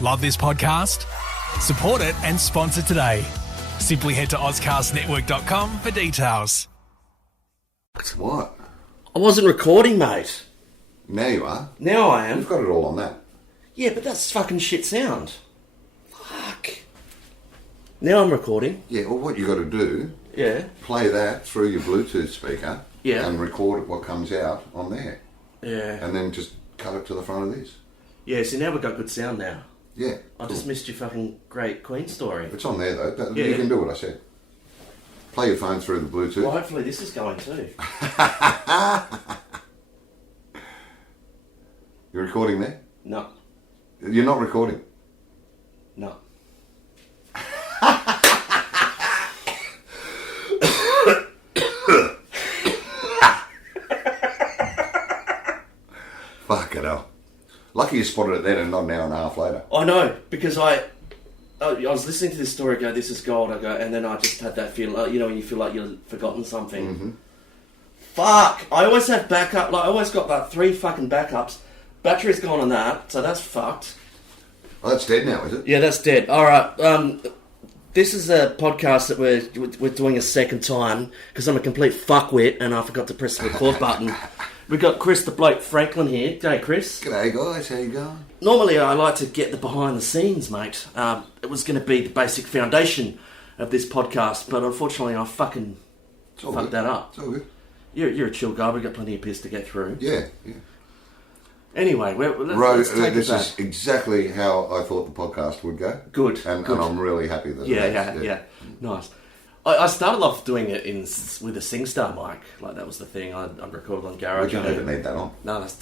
Love this podcast? Support it and sponsor today. Simply head to ozcastnetwork.com for details. What? I wasn't recording, mate. Now you are. Now I am. You've got it all on that. Yeah, but that's fucking shit sound. Fuck. Now I'm recording. Yeah, well, what you got to do, Yeah. play that through your Bluetooth speaker Yeah. and record what comes out on there. Yeah. And then just cut it to the front of this. Yeah, so now we've got good sound now. Yeah. I just missed your fucking great Queen story. It's on there, though. But Yeah. You can do what I said. Play your phone through the Bluetooth. Well, hopefully this is going too. You're recording there? No. You're not recording? No. Fuck it hell. Lucky you spotted it then and not an hour and a half later. I know, because I was listening to this story, go, this is gold, I go, and then I just had that feeling, you know, when you feel like you've forgotten something. Mm-hmm. Fuck! I always have backup, like, I always got like 3 fucking backups. Battery's gone on that, so that's fucked. Oh, that's dead now, is it? Yeah, that's dead. Alright, this is a podcast that we're doing a second time, because I'm a complete fuckwit, and I forgot to press the record button. We've got Chris the Bloke Franklin here. G'day, Chris. G'day, guys. How you going? Normally, I like to get the behind the scenes, mate. It was going to be the basic foundation of this podcast, but unfortunately, I fucking fucked that up. It's all good. You're a chill guy. We've got plenty of piss to get through. Yeah. Anyway, let's take this it back. is exactly how I thought the podcast would go. Good. And good. I'm really happy that Yeah. Nice. I started off doing it with a SingStar mic. Like, that was the thing. I recorded on Garage. We don't even need that on. No, that's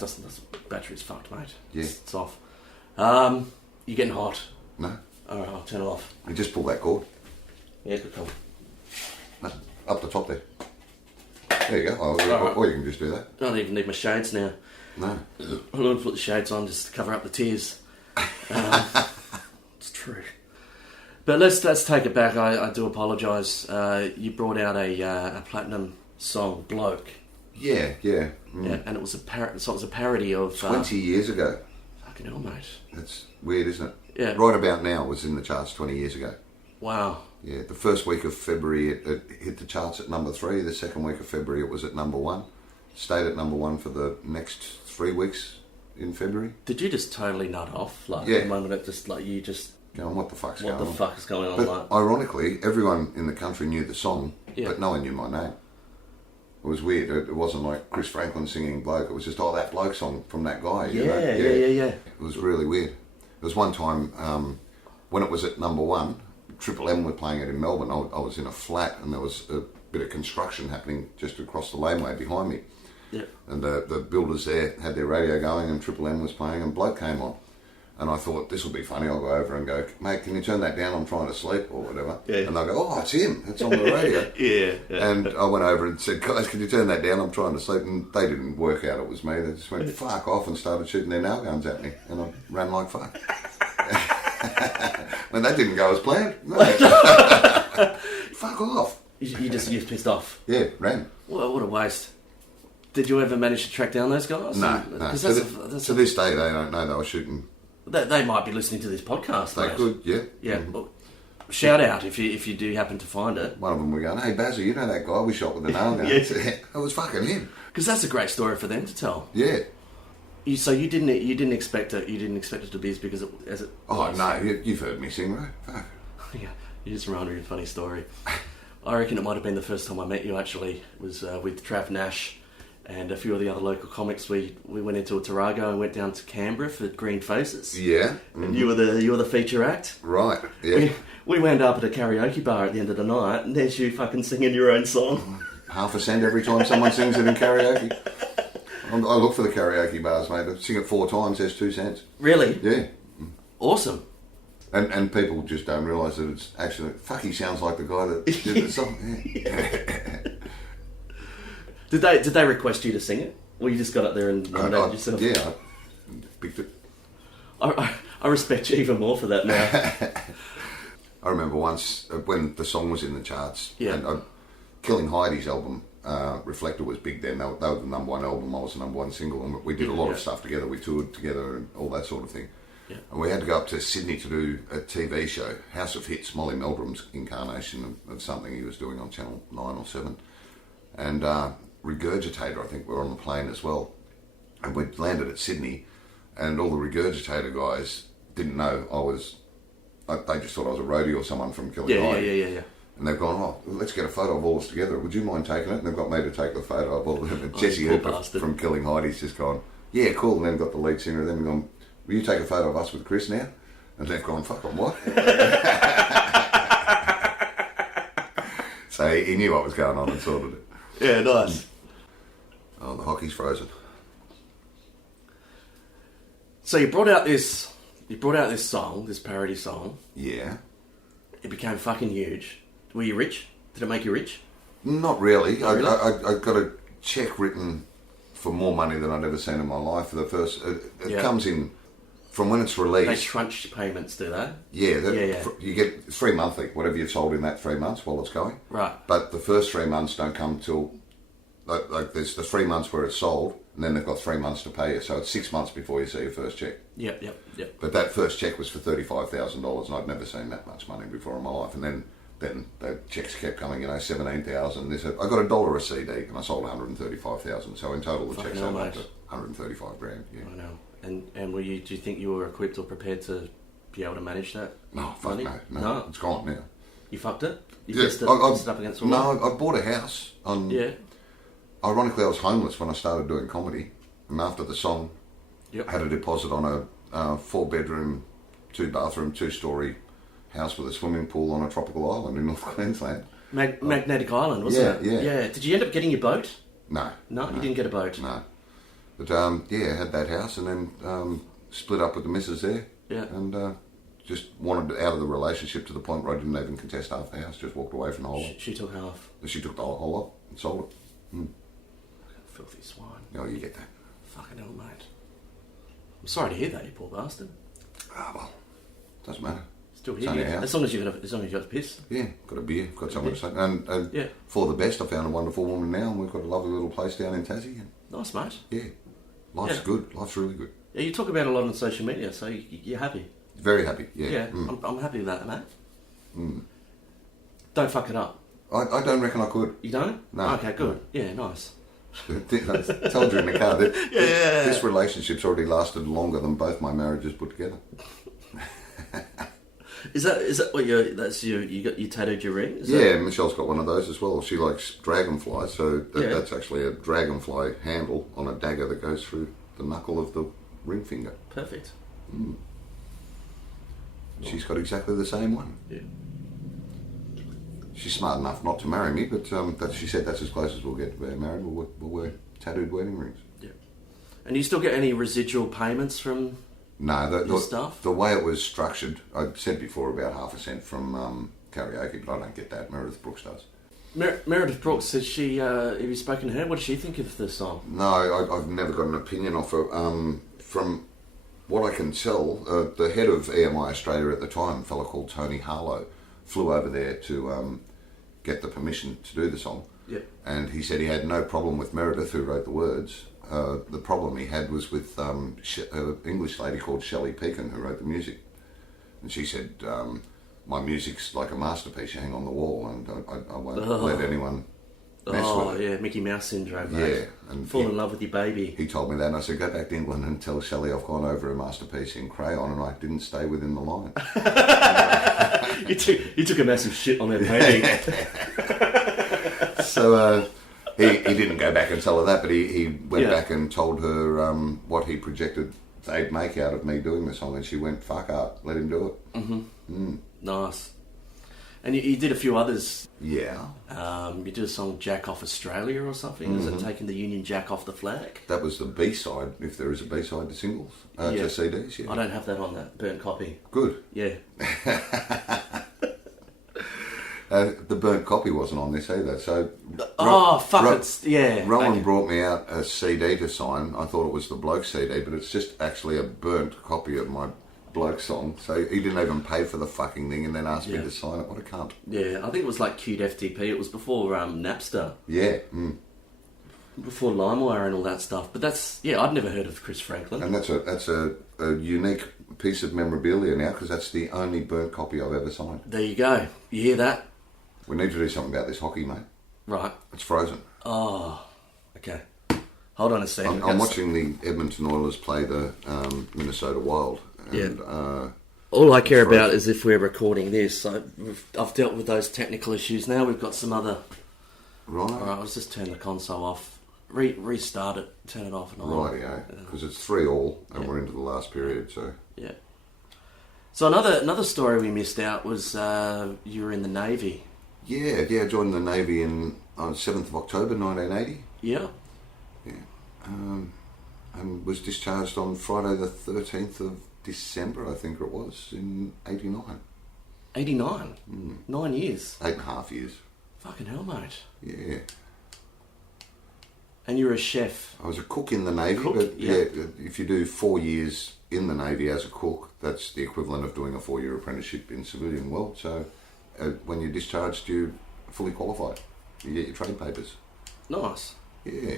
battery's fucked, mate. Yeah. It's off. You're getting hot. No. Alright, I'll turn it off. You just pull that cord. Yeah, good call. No, up the top there. There you go. Or you can just do that. I don't even need my shades now. No. I don't put the shades on just to cover up the tears. It's true. But let's take it back. I do apologise. You brought out a platinum song, Bloke. Yeah. Yeah, and it was a parody of 20 years ago. Fucking hell, mate. That's weird, isn't it? Yeah. Right about now it was in the charts 20 years ago. Wow. Yeah, the first week of February it hit the charts at number 3. The second week of February it was at number 1. Stayed at number 1 for the next 3 weeks in February. Did you just totally nut off? Like, Yeah. at the moment, it just, like, you just... Going, what the fuck's going on? What the fuck is going on? But like? ironically, everyone in the country knew the song, Yeah. but no one knew my name. It was weird. It wasn't like Chris Franklin singing Bloke. It was just, that Bloke song from that guy. You know? Yeah. It was really weird. There was one time when it was at number 1, Triple M were playing it in Melbourne. I was in a flat and there was a bit of construction happening just across the laneway behind me. Yeah. And the builders there had their radio going and Triple M was playing and Bloke came on. And I thought, this will be funny. I'll go over and go, mate, can you turn that down? I'm trying to sleep or whatever. Yeah. And they'll go, it's him. It's on the radio. Yeah. And I went over and said, guys, can you turn that down? I'm trying to sleep. And they didn't work out it was me. They just went, fuck off, and started shooting their nail guns at me. And I ran like fuck. And that didn't go as planned. No. Fuck off. You just pissed off. Yeah, ran. What a waste. Did you ever manage to track down those guys? No. 'Cause To this day, they don't know they were shooting. They might be listening to this podcast, They mate. could, yeah. Yeah. Well, shout out if you do happen to find it. One of them were going, hey, Bazza, you know that guy we shot with the nail gun? Yeah. It was fucking him. Because that's a great story for them to tell. Yeah. So you didn't expect it. You didn't expect it to be as big as it Oh, was. no, you've heard me sing, right? Fuck. Yeah. You just reminded me of a funny story. I reckon it might have been the first time I met you. Actually, it was with Trav Nash and a few of the other local comics. We went into a Tarago and went down to Canberra for Green Faces. Yeah. And you were the feature act. Right, yeah. We wound up at a karaoke bar at the end of the night, and there's you fucking singing your own song. Half a cent every time someone sings it in karaoke. I look for the karaoke bars, mate. I sing it 4 times, there's 2 cents. Really? Yeah. Awesome. And people just don't realise that it's actually... Fuck, he sounds like the guy that did the song. Yeah. Did they request you to sing it? Or you just got up there and nominated yourself? Yeah, I picked it. I respect you even more for that now. I remember once when the song was in the charts, Yeah. and Killing Heidi's album, Reflector, was big then. They were the number 1 album, I was the number 1 single, and we did a lot of stuff together. We toured together and all that sort of thing. Yeah. And we had to go up to Sydney to do a TV show, House of Hits, Molly Meldrum's incarnation of something he was doing on Channel 9 or 7. And Regurgitator, I think, were on the plane as well. And we landed at Sydney, and all the Regurgitator guys didn't know I was... They just thought I was a roadie or someone from Killing Yeah. And they've gone, oh, let's get a photo of all us together. Would you mind taking it? And they've got me to take the photo of all of them. And Jesse Hooper from Killing Heidi's just gone, yeah, cool. And then got the lead singer of them and gone, will you take a photo of us with Chris now? And they've gone, fuck, what? So he knew what was going on and sorted it. Yeah, nice. Oh, the hockey's frozen. So you brought out this song, this parody song. Yeah. It became fucking huge. Were you rich? Did it make you rich? Not really. Not really? I got a cheque written for more money than I'd ever seen in my life for the first... It comes in from when it's released. They crunch payments, do they? Yeah. You get 3 monthly, whatever you've sold in that 3 months while it's going. Right. But the first 3 months don't come till... Like there's the 3 months where it's sold, and then they've got 3 months to pay you. So it's 6 months before you see your first cheque. Yep. But that first cheque was for $35,000, and I'd never seen that much money before in my life. And then the checks kept coming, $17,000. This, I got $1 a CD, and I sold 135,000. So in total, the checks added up to 135 grand. Yeah. I know. And do you think you were equipped or prepared to be able to manage that? No, fuck money? no. It's gone now. You fucked it? You Yeah, pressed it up against the wall? No, I bought a house on... Yeah. Ironically, I was homeless when I started doing comedy, and after the song, I had a deposit on a 4-bedroom, 2-bathroom, 2-storey house with a swimming pool on a tropical island in North Queensland. Magnetic Island, wasn't it? Yeah. Did you end up getting your boat? No. No, you didn't get a boat? No. But, I had that house and then split up with the missus there. Yeah. And just wanted out of the relationship to the point where I didn't even contest half the house, just walked away from the whole lot. She took half? She took the whole lot and sold it. Filthy swine. Oh, you get that. Fucking hell, mate. I'm sorry to hear that, you poor bastard. Ah, well, doesn't matter. Still here. As long as you got to piss. Yeah, got a beer, got somewhere to say. And for the best, I found a wonderful woman now, and we've got a lovely little place down in Tassie. And nice, mate. yeah, life's good. Life's really good. Yeah, you talk about it a lot on social media, so you're happy. Very happy, yeah. Yeah, I'm happy with that, mate. Don't fuck it up. I don't reckon I could. You don't? No. Okay, good. No. Yeah, nice. I told you in the car that this relationship's already lasted longer than both my marriages put together. Is that what you tattooed your ring? Michelle's got one of those as well. She likes dragonflies, so that's actually a dragonfly handle on a dagger that goes through the knuckle of the ring finger. Perfect. She's got exactly the same one. Yeah. She's smart enough not to marry me, but she said that's as close as we'll get to being married. We'll wear tattooed wedding rings. Yeah. And do you still get any residual payments from your stuff? The way it was structured, I said before about 0.5 cent from karaoke, but I don't get that. Meredith Brooks does. Meredith Brooks, says she, have you spoken to her? What does she think of the song? No, I've never got an opinion off her. From what I can tell, the head of EMI Australia at the time, a fellow called Tony Harlow, flew over there to get the permission to do the song. Yeah. And he said he had no problem with Meredith, who wrote the words. The problem he had was with an English lady called Shelley Pekin, who wrote the music. And she said, my music's like a masterpiece, you hang on the wall, and I won't let anyone mess with it. Yeah, Mickey Mouse syndrome, mate. Yeah. And fall in love with your baby. He told me that, and I said, go back to England and tell Shelley I've gone over a masterpiece in crayon, and I didn't stay within the line. You took a massive shit on that painting. So he didn't go back and tell her that, but he went back and told her what he projected they'd make out of me doing the song, and she went, fuck up, let him do it. Nice. And you did a few others. Yeah. You did a song, Jack Off Australia or something. Is it taking the Union Jack off the flag? That was the B-side, if there is a B-side to singles, to CDs, yeah. I don't have that on that burnt copy. Good. Yeah. The burnt copy wasn't on this either, so... Rowan brought me out a CD to sign. I thought it was the Bloke CD, but it's just actually a burnt copy of my Bloke song. So he didn't even pay for the fucking thing and then asked me to sign it. What a cunt. Yeah, I think it was like Cute FTP. It was before Napster. Yeah. Before LimeWire and all that stuff. But that's... Yeah, I'd never heard of Chris Franklin. And that's a a unique piece of memorabilia now because that's the only burnt copy I've ever signed. There you go. You hear that? We need to do something about this hockey, mate. Right. It's frozen. Oh, okay. Hold on a second. I'm watching the Edmonton Oilers play the Minnesota Wild. And, all I care about is if we're recording this. So I've dealt with those technical issues. Now we've got some other... Right. All right, let's just turn the console off. Restart it. Turn it off and on. Rightio. Because it's 3-3 and we're into the last period, so... Yeah. So another story we missed out was you were in the Navy. Yeah, I joined the Navy on 7th of October 1980. Yeah. Yeah. And was discharged on Friday the 13th of December, I think it was, in 89. 89? 9 years? 8.5 years. Fucking hell, mate. Yeah. And you were a chef? I was a cook in the Navy, but yeah, if you do 4 years in the Navy as a cook, that's the equivalent of doing a 4-year apprenticeship in civilian world. So when you're discharged, you're fully qualified. You get your trade papers. Nice. Yeah.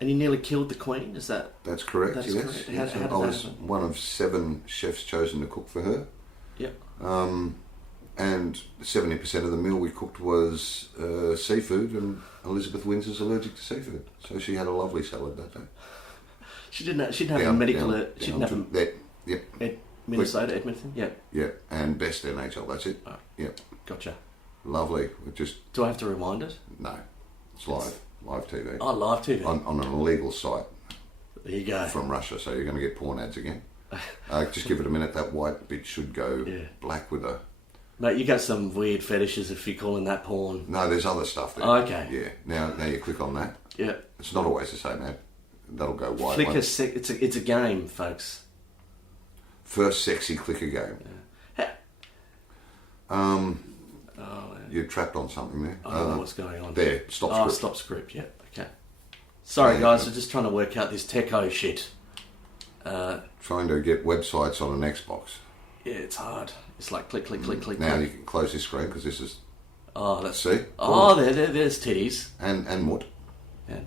And you nearly killed the Queen, is that? That's correct, That's yes. correct. Yes. How I was happen? one of 7 chefs chosen to cook for her. Yep. And 70% of the meal we cooked was seafood, and Elizabeth Windsor's allergic to seafood. So she had a lovely salad that day. She didn't have a medical... she didn't have a... That, yep. Minnesota, Edmonton? Yep. Yeah, and best NHL, that's it. Oh, Yep. Gotcha. Lovely. We just... Do I have to rewind it? No. It's live. Live TV. Oh, live TV. On an illegal site. There you go. From Russia, so you're going to get porn ads again. Just give it a minute. That white bit should go black with a... Mate, you got some weird fetishes if you're calling that porn. No, there's other stuff there. Oh, okay. Yeah. Now you click on that. Yeah. It's not always the same ad. That'll go white. It's a game, folks. First sexy clicker game. Yeah. You're trapped on something there. I don't know what's going on. There, stop script. Oh, stop script, yeah, okay. Sorry guys, we're just trying to work out this techo shit. Trying to get websites on an Xbox. Yeah, it's hard. It's like click, click, click, click, Now click. you can close this screen because this is... Oh, that's... See? Oh, there's titties. And what? Yeah.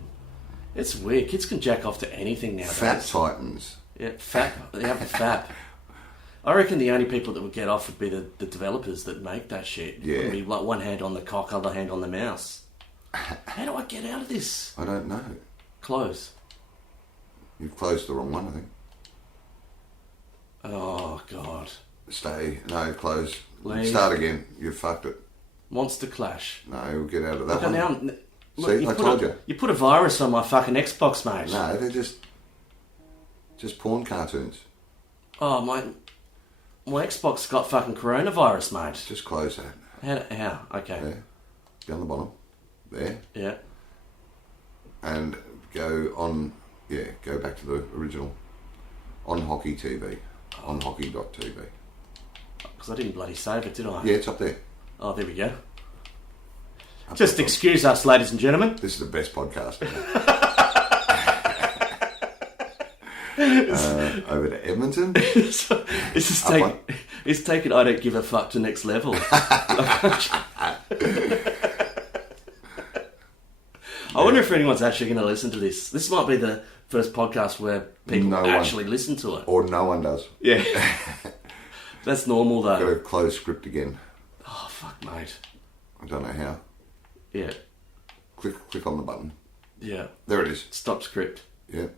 It's weird. Kids can jack off to anything nowadays. Fat Titans. Yeah, fap. They have a fap. I reckon the only people that would get off would be the developers that make that shit. Yeah. It would be like one hand on the cock, other hand on the mouse. How do I get out of this? I don't know. Close. You've closed the wrong one, I think. Oh, God. Stay. No, close. Leave. Start again. You fucked it. Monster Clash. No, get out of that Look, one. now, See, I told you. You put a virus on my fucking Xbox, mate. No, they're just porn cartoons. Oh, my Xbox got fucking coronavirus, mate. Just close that. How? Okay. There. Down the bottom. There. Yeah. And go on... Yeah, go back to the original. On Hockey TV. On hockey.tv. Because I didn't bloody save it, did I? Yeah, it's up there. Oh, there we go. Up Just there. excuse us, ladies and gentlemen. This is the best podcast ever. Over to Edmonton. It's taken I don't give a fuck to next level. I wonder if anyone's actually going to listen to this. This might be the first podcast where people actually listen to it. Or no one does. Yeah. That's normal though. Got to close script again. Oh, fuck, mate. I don't know how. Yeah. Click on the button. Yeah. There it is. Stop script. Yeah.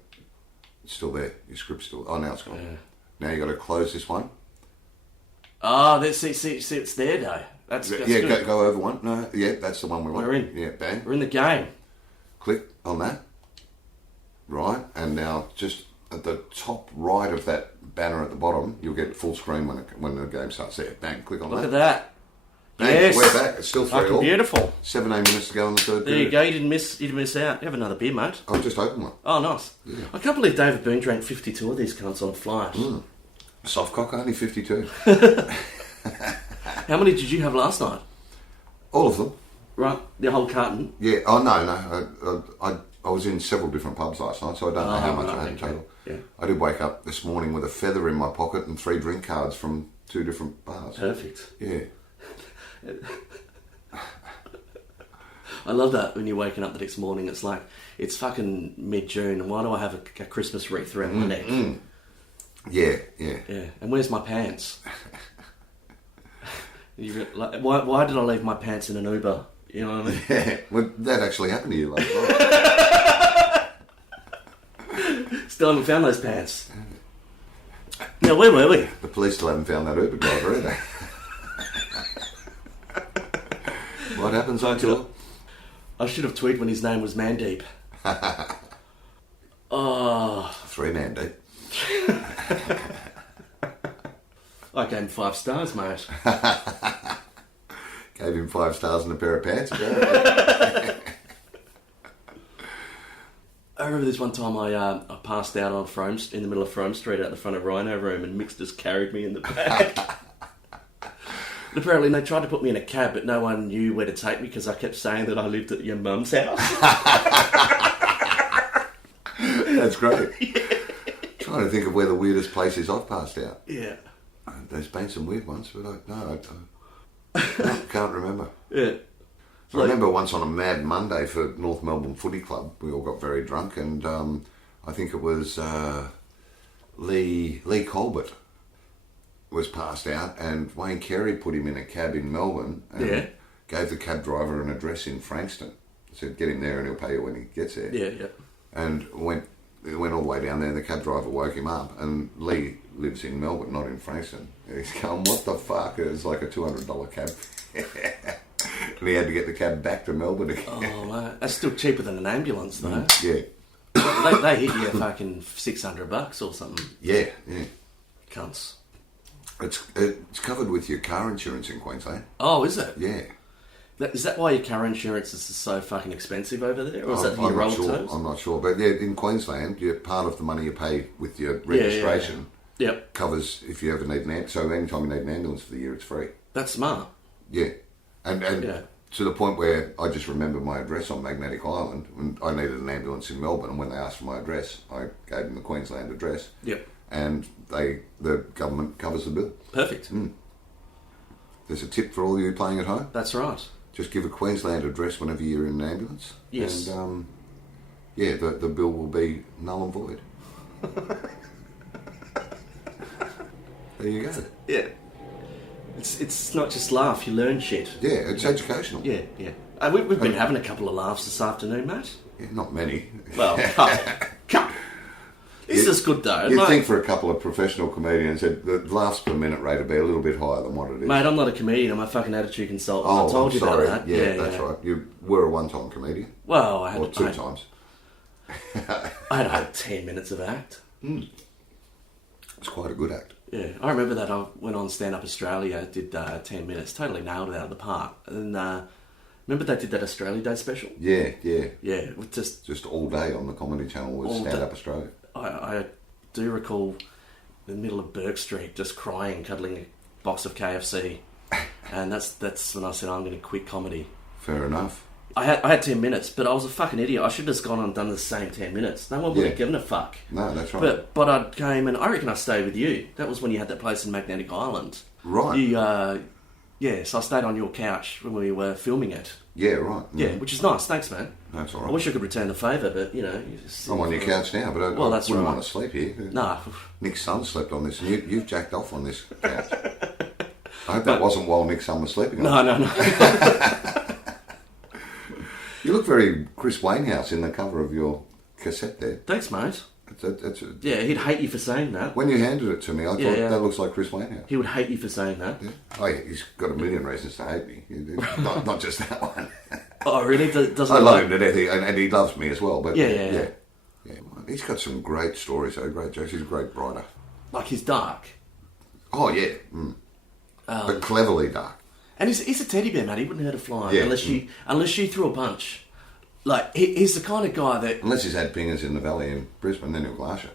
It's still there. Your script's still... Oh, now it's gone. Yeah. Now you got to close this one. Ah, see, it's there though. That's yeah, good. go over one. No, yeah, that's the one we want. We're in. Yeah, bang. We're in the game. Click on that. Right, and now just at the top right of that banner at the bottom, you'll get full screen when the game starts there. Bang, click on Look that. at that. Bang, Yes. we're back. It's still 3-all. Fucking beautiful. 17 minutes to go on the third There period. you go. You didn't miss out. You have another beer, mate. I've just opened one. Oh, nice. Yeah. I can't believe David Boone drank 52 of these cunts on a flight. Soft cock, only 52. How many did you have last night? All of them. Right, the whole carton. Yeah. Oh no. I was in several different pubs last night, so I don't know how much I had in total. Yeah. I did wake up this morning with a feather in my pocket and 3 drink cards from 2 different bars. Perfect. Yeah. I love that when you're waking up the next morning. It's like it's fucking mid-June, and why do I have a Christmas wreath around my neck? Yeah. Yeah. And where's my pants? Why did I leave my pants in an Uber? You know what I mean? Yeah. Well, that actually happened to you last night. Still haven't found those pants. Now, where were we? The police still haven't found that Uber driver either. What happens, Uncle? I should have tweeted when his name was Mandeep. Oh. 3-man deep. I gave him 5 stars, mate. Gave him 5 stars and a pair of pants, apparently. I remember this one time I passed out on Frome, in the middle of Frome Street out the front of Rhino Room, and Mick just carried me in the back. And apparently they tried to put me in a cab, but no one knew where to take me because I kept saying that I lived at your mum's house. That's great. Yeah. Trying to think of where the weirdest places I've passed out. Yeah. There's been some weird ones, but I can't remember. Yeah. I remember once on a Mad Monday for North Melbourne Footy Club, we all got very drunk, and I think it was Lee Colbert was passed out, and Wayne Carey put him in a cab in Melbourne and gave the cab driver an address in Frankston. Said, get him there and he'll pay you when he gets there. Yeah. And went all the way down there, and the cab driver woke him up, and Lee lives in Melbourne, not in Frankston. And he's going, what the fuck? It was like a $200 cab. And he had to get the cab back to Melbourne again. Oh, mate. That's still cheaper than an ambulance, though. Yeah. They hit you fucking $600 or something. Yeah. Cunts. It's covered with your car insurance in Queensland. Oh, is it? Yeah. Is that why your car insurance is so fucking expensive over there? Or is that your roll terms? I'm not sure. But yeah, in Queensland, part of the money you pay with your registration covers if you ever need an ambulance. So anytime you need an ambulance for the year, it's free. That's smart. Yeah. And to the point where I just remember my address on Magnetic Island, and I needed an ambulance in Melbourne, and when they asked for my address, I gave them the Queensland address. Yep. And the government covers the bill. Perfect. There's a tip for all you playing at home. That's right. Just give a Queensland address whenever you're in an ambulance. Yes. And the bill will be null and void. There you go. Yeah. It's not just laugh, you learn shit. Yeah, it's educational. Yeah. We've been having a couple of laughs this afternoon, mate. Yeah, not many. Well, come. This is good though. You'd think for a couple of professional comedians that the laughs per minute rate would be a little bit higher than what it is. Mate, I'm not a comedian, I'm a fucking attitude consultant. Oh, I told you sorry. about that. Yeah, that's right. You were a one-time comedian. Well, I had or two times. I had 10 minutes of act. It's quite a good act. Yeah, I remember that. I went on Stand Up Australia, did 10 minutes, totally nailed it out of the park. And remember they did that Australia Day special? Yeah. Yeah, with just all day on the Comedy Channel was Stand Up Australia. I do recall in the middle of Burke Street just crying, cuddling a box of KFC. And that's when I said I'm going to quit comedy. Fair enough. I had 10 minutes, but I was a fucking idiot. I should have just gone on and done the same 10 minutes. No one would have given a fuck. No, that's right. But I came and I reckon I stayed with you. That was when you had that place in Magnetic Island. Right. So I stayed on your couch when we were filming it. Yeah, right. Yeah, which is nice. Thanks, man. That's all right. I wish I could return the favour, but, I'm on your couch now, but I that's wouldn't right. want to sleep here. Nah. Nick's son slept on this, and you've jacked off on this couch. I hope that wasn't while Nick's son was sleeping on it. No. You look very Chris Wainhouse in the cover of your cassette there. Thanks, mate. Yeah, he'd hate you for saying that. When you handed it to me, I thought that looks like Chris Wainhouse. He would hate you for saying that. Yeah. Oh, yeah, he's got a million reasons to hate me. not just that one. Oh, really? Doesn't I love him to death, and he loves me as well. But yeah. He's got some great stories, great jokes. He's a great writer. Like he's dark. Oh, yeah. But cleverly dark. And he's a teddy bear, man. He wouldn't hurt a fly unless you threw a punch. Like, he's the kind of guy that... Unless he's had pingers in the valley in Brisbane, then he'll glass you.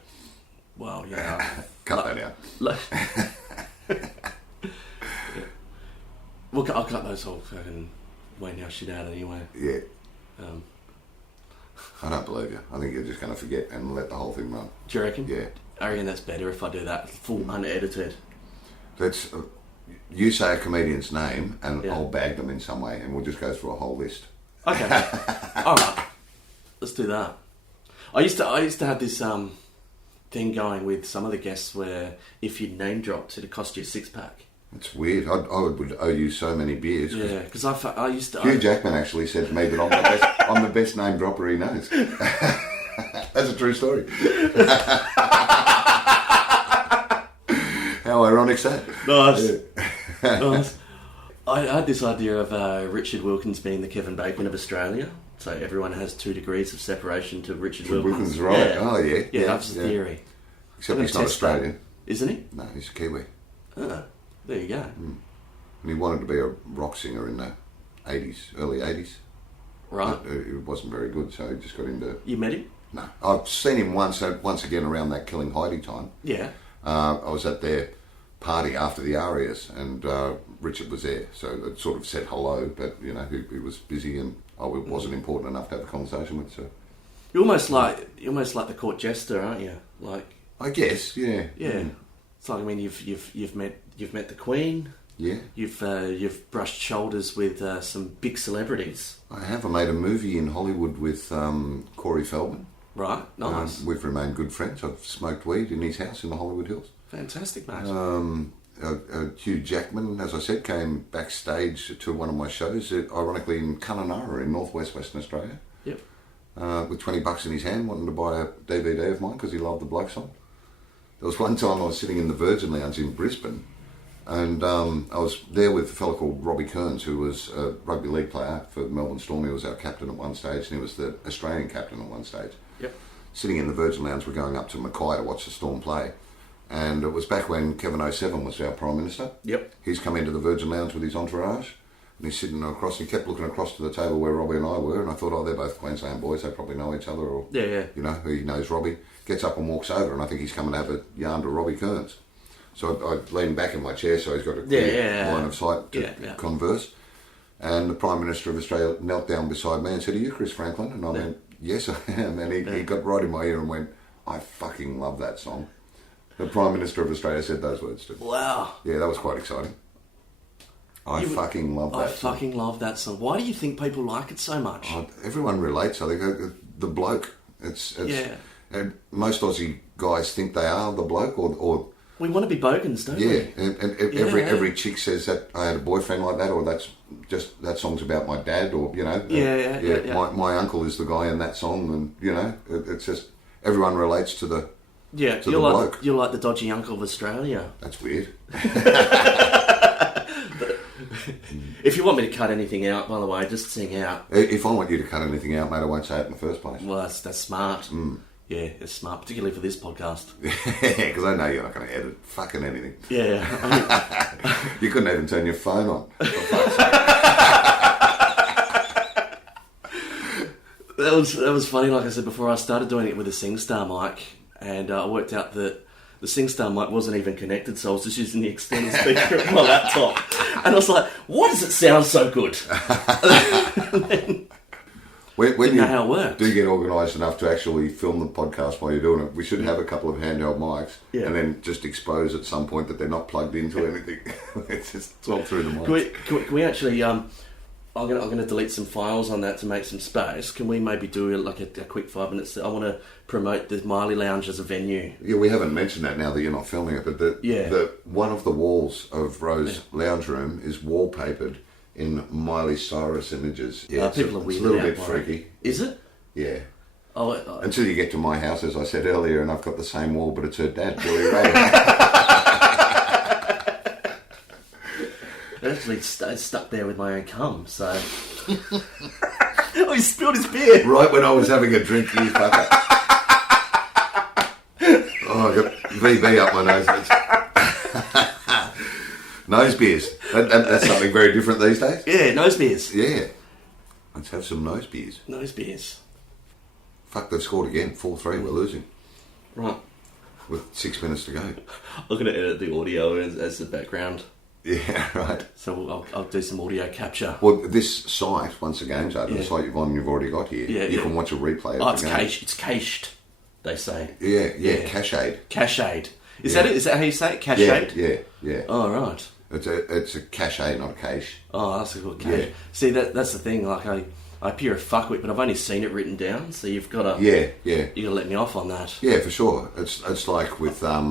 Well, yeah. Cut that out. Well, I'll cut those whole fucking Wainhouse shit out anyway. Yeah. I don't believe you. I think you're just going to forget and let the whole thing run. Do you reckon? Yeah. I reckon that's better if I do that. Full unedited. That's... you say a comedian's name, and I'll bag them in some way, and we'll just go through a whole list. Okay. All right. Let's do that. I used to have this thing going with some of the guests where if you name dropped, it'd cost you a six-pack. It's weird. I would owe you so many beers. Yeah, because I used to... Hugh Jackman actually said to me that I'm the best name dropper he knows. That's a true story. How ironic's that? Nice. Yeah. Nice. I had this idea of Richard Wilkins being the Kevin Bacon of Australia. So everyone has 2 degrees of separation to Richard Wilkins. Wilkins, right. Yeah. Oh, yeah. Yeah, that's the theory. Except he's not Australian. That. Isn't he? No, he's a Kiwi. Oh, there you go. And he wanted to be a rock singer in the 80s, early 80s. Right. But it wasn't very good, so he just got into... You met him? No. I've seen him once again around that Killing Heidi time. Yeah. I was at their party after the Arias, and Richard was there, so it sort of said hello, but, you know, he was busy and I wasn't important enough to have a conversation with, so... You're almost like the court jester, aren't you? Like... I guess, yeah. Yeah. It's like, I mean, you've met the Queen. Yeah. You've brushed shoulders with some big celebrities. I have. I made a movie in Hollywood with Corey Feldman. Right, nice. We've remained good friends. I've smoked weed in his house in the Hollywood Hills. Fantastic, mate. Hugh Jackman, as I said, came backstage to one of my shows, ironically in Kununurra in northwest Western Australia. Yep. With $20 in his hand, wanting to buy a DVD of mine because he loved the Bloke song. There was one time I was sitting in the Virgin Lounge in Brisbane, and I was there with a fellow called Robbie Kearns, who was a rugby league player for Melbourne Storm. He was our captain at one stage, and he was the Australian captain at one stage. Yep. Sitting in the Virgin Lounge, we're going up to Mackay to watch the Storm play. And it was back when Kevin 07 was our Prime Minister. Yep. He's come into the Virgin Lounge with his entourage, and he's sitting across, he kept looking across to the table where Robbie and I were, and I thought, oh, they're both Queensland boys, they probably know each other, or, Yeah. you know, he knows Robbie. Gets up and walks over, and I think he's coming to have a yarn to Robbie Kearns. So I leaned back in my chair so he's got a clear line of sight to converse. And the Prime Minister of Australia knelt down beside me and said, are you Chris Franklin? And I went, yes, I am. And he got right in my ear and went, I fucking love that song. The Prime Minister of Australia said those words to me. Wow. Yeah, that was quite exciting. I fucking love that song. I fucking love that song. Why do you think people like it so much? Everyone relates. I think the bloke. It's and most Aussie guys think they are the bloke, or we want to be bogans, don't we? Yeah, and every chick says that I had a boyfriend like that, or that's just that song's about my dad, or you know, yeah. My uncle is the guy in that song, and you know, it's just everyone relates to the to the bloke. You're like the dodgy uncle of Australia. That's weird. If you want me to cut anything out, by the way, just sing out. If I want you to cut anything out, mate, I won't say it in the first place. Well, that's smart. Yeah, it's smart, particularly for this podcast. Yeah, because I know you're not going to edit fucking anything. Yeah. You couldn't even turn your phone on. For fuck's sake. That was funny, like I said before, I started doing it with a SingStar mic, and I worked out that the SingStar mic wasn't even connected, so I was just using the external speaker of my laptop. And I was like, why does it sound so good? When Didn't know how it worked. Do get organised enough to actually film the podcast while you're doing it, we should have a couple of handheld mics and then just expose at some point that they're not plugged into anything. It's all through the mics. Can we actually... I'm going to delete some files on that to make some space. Can we maybe do like a quick 5 minutes? I want to promote the Miley Lounge as a venue. Yeah, we haven't mentioned that now that you're not filming it, but the one of the walls of Rose Lounge Room is wallpapered in Miley Cyrus images. Yeah, people are weirded it's a little out bit by freaky. it. Is it? Yeah. Oh, Until you get to my house, as I said earlier, and I've got the same wall, but it's her dad, Billy Ray. Actually, it's stuck there with my own cum, so... Oh, he spilled his beer! Right when I was having a drink, you fucker. Oh, I got VB up my nose. Nose beers. That's something very different these days. Yeah, nose beers. Yeah. Let's have some nose beers. Nose beers. Fuck, they've scored again. 4-3, we're losing. Right. With 6 minutes to go. I'm going to edit the audio as the background. Yeah, right. So I'll do some audio capture. Well, this site, once the game's over, the site you've already got here, you can watch a replay of the game. It's cached, they say. Yeah, cached. Cached. Is that it? Is that how you say it? Cached? Yeah. Oh, right. It's a cachet, not a cache. Oh, that's a good cache. Yeah. See, that's the thing. Like I I appear a fuckwit, but I've only seen it written down, so you've got to... Yeah. You got to let me off on that. Yeah, for sure. It's like with there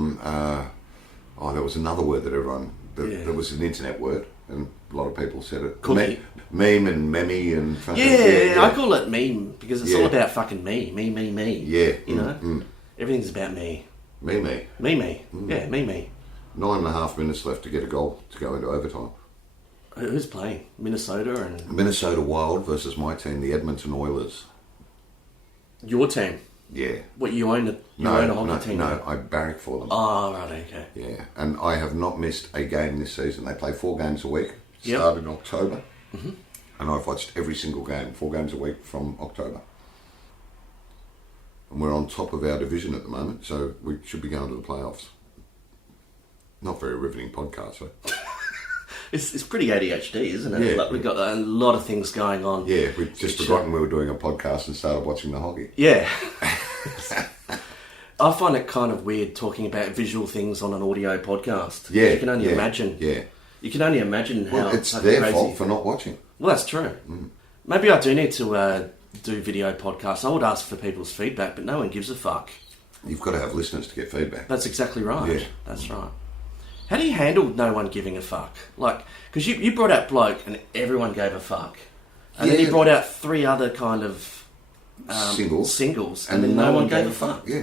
was another word that everyone there was an internet word, and a lot of people said it. Cookie. Meme and meme and fucking, I call it meme because it's all about fucking me. Yeah, you know, everything's about me. Me. Yeah, me. 9.5 minutes left to get a goal to go into overtime. Who's playing? Minnesota and Minnesota Wild versus my team, the Edmonton Oilers. Your team. Yeah. What, you own a hockey team? No, I barrack for them. Oh, right, okay. Yeah, and I have not missed a game this season. They play 4 games a week. Started in October, and I've watched every single game, 4 games a week from October. And we're on top of our division at the moment, so we should be going to the playoffs. Not very riveting podcast, though. It's pretty ADHD, isn't it? Yeah. Like, we've got a lot of things going on. Yeah, we've just forgotten we were doing a podcast and started watching the hockey. Yeah. I find it kind of weird talking about visual things on an audio podcast. Yeah. You can only imagine. Yeah. You can only imagine how... Well, it's their fault for not watching. Well, that's true. Maybe I do need to do video podcasts. I would ask for people's feedback, but no one gives a fuck. You've got to have listeners to get feedback. That's exactly right. Yeah. That's right. How do you handle no one giving a fuck? Like, because you brought out Bloke and everyone gave a fuck. And then you brought out 3 other kind of singles and then no one gave a fuck. Yeah.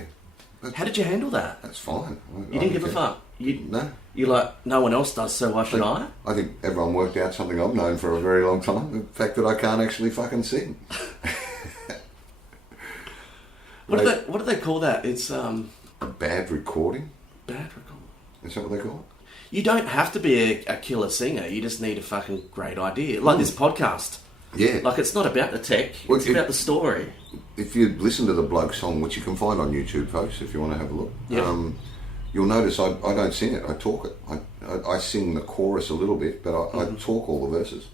How did you handle that? That's fine. You didn't give a fuck? No. You're like, no one else does, so why should I? I think everyone worked out something I've known for a very long time. The fact that I can't actually fucking sing. What do they call that? It's bad recording. Bad recording. Is that what they call it? You don't have to be a killer singer. You just need a fucking great idea. Like this podcast. Yeah. Like, it's not about the tech. It's about the story. If you listen to the Bloke song, which you can find on YouTube, folks, if you want to have a look, yep. You'll notice I don't sing it. I talk it. I sing the chorus a little bit, but I talk all the verses.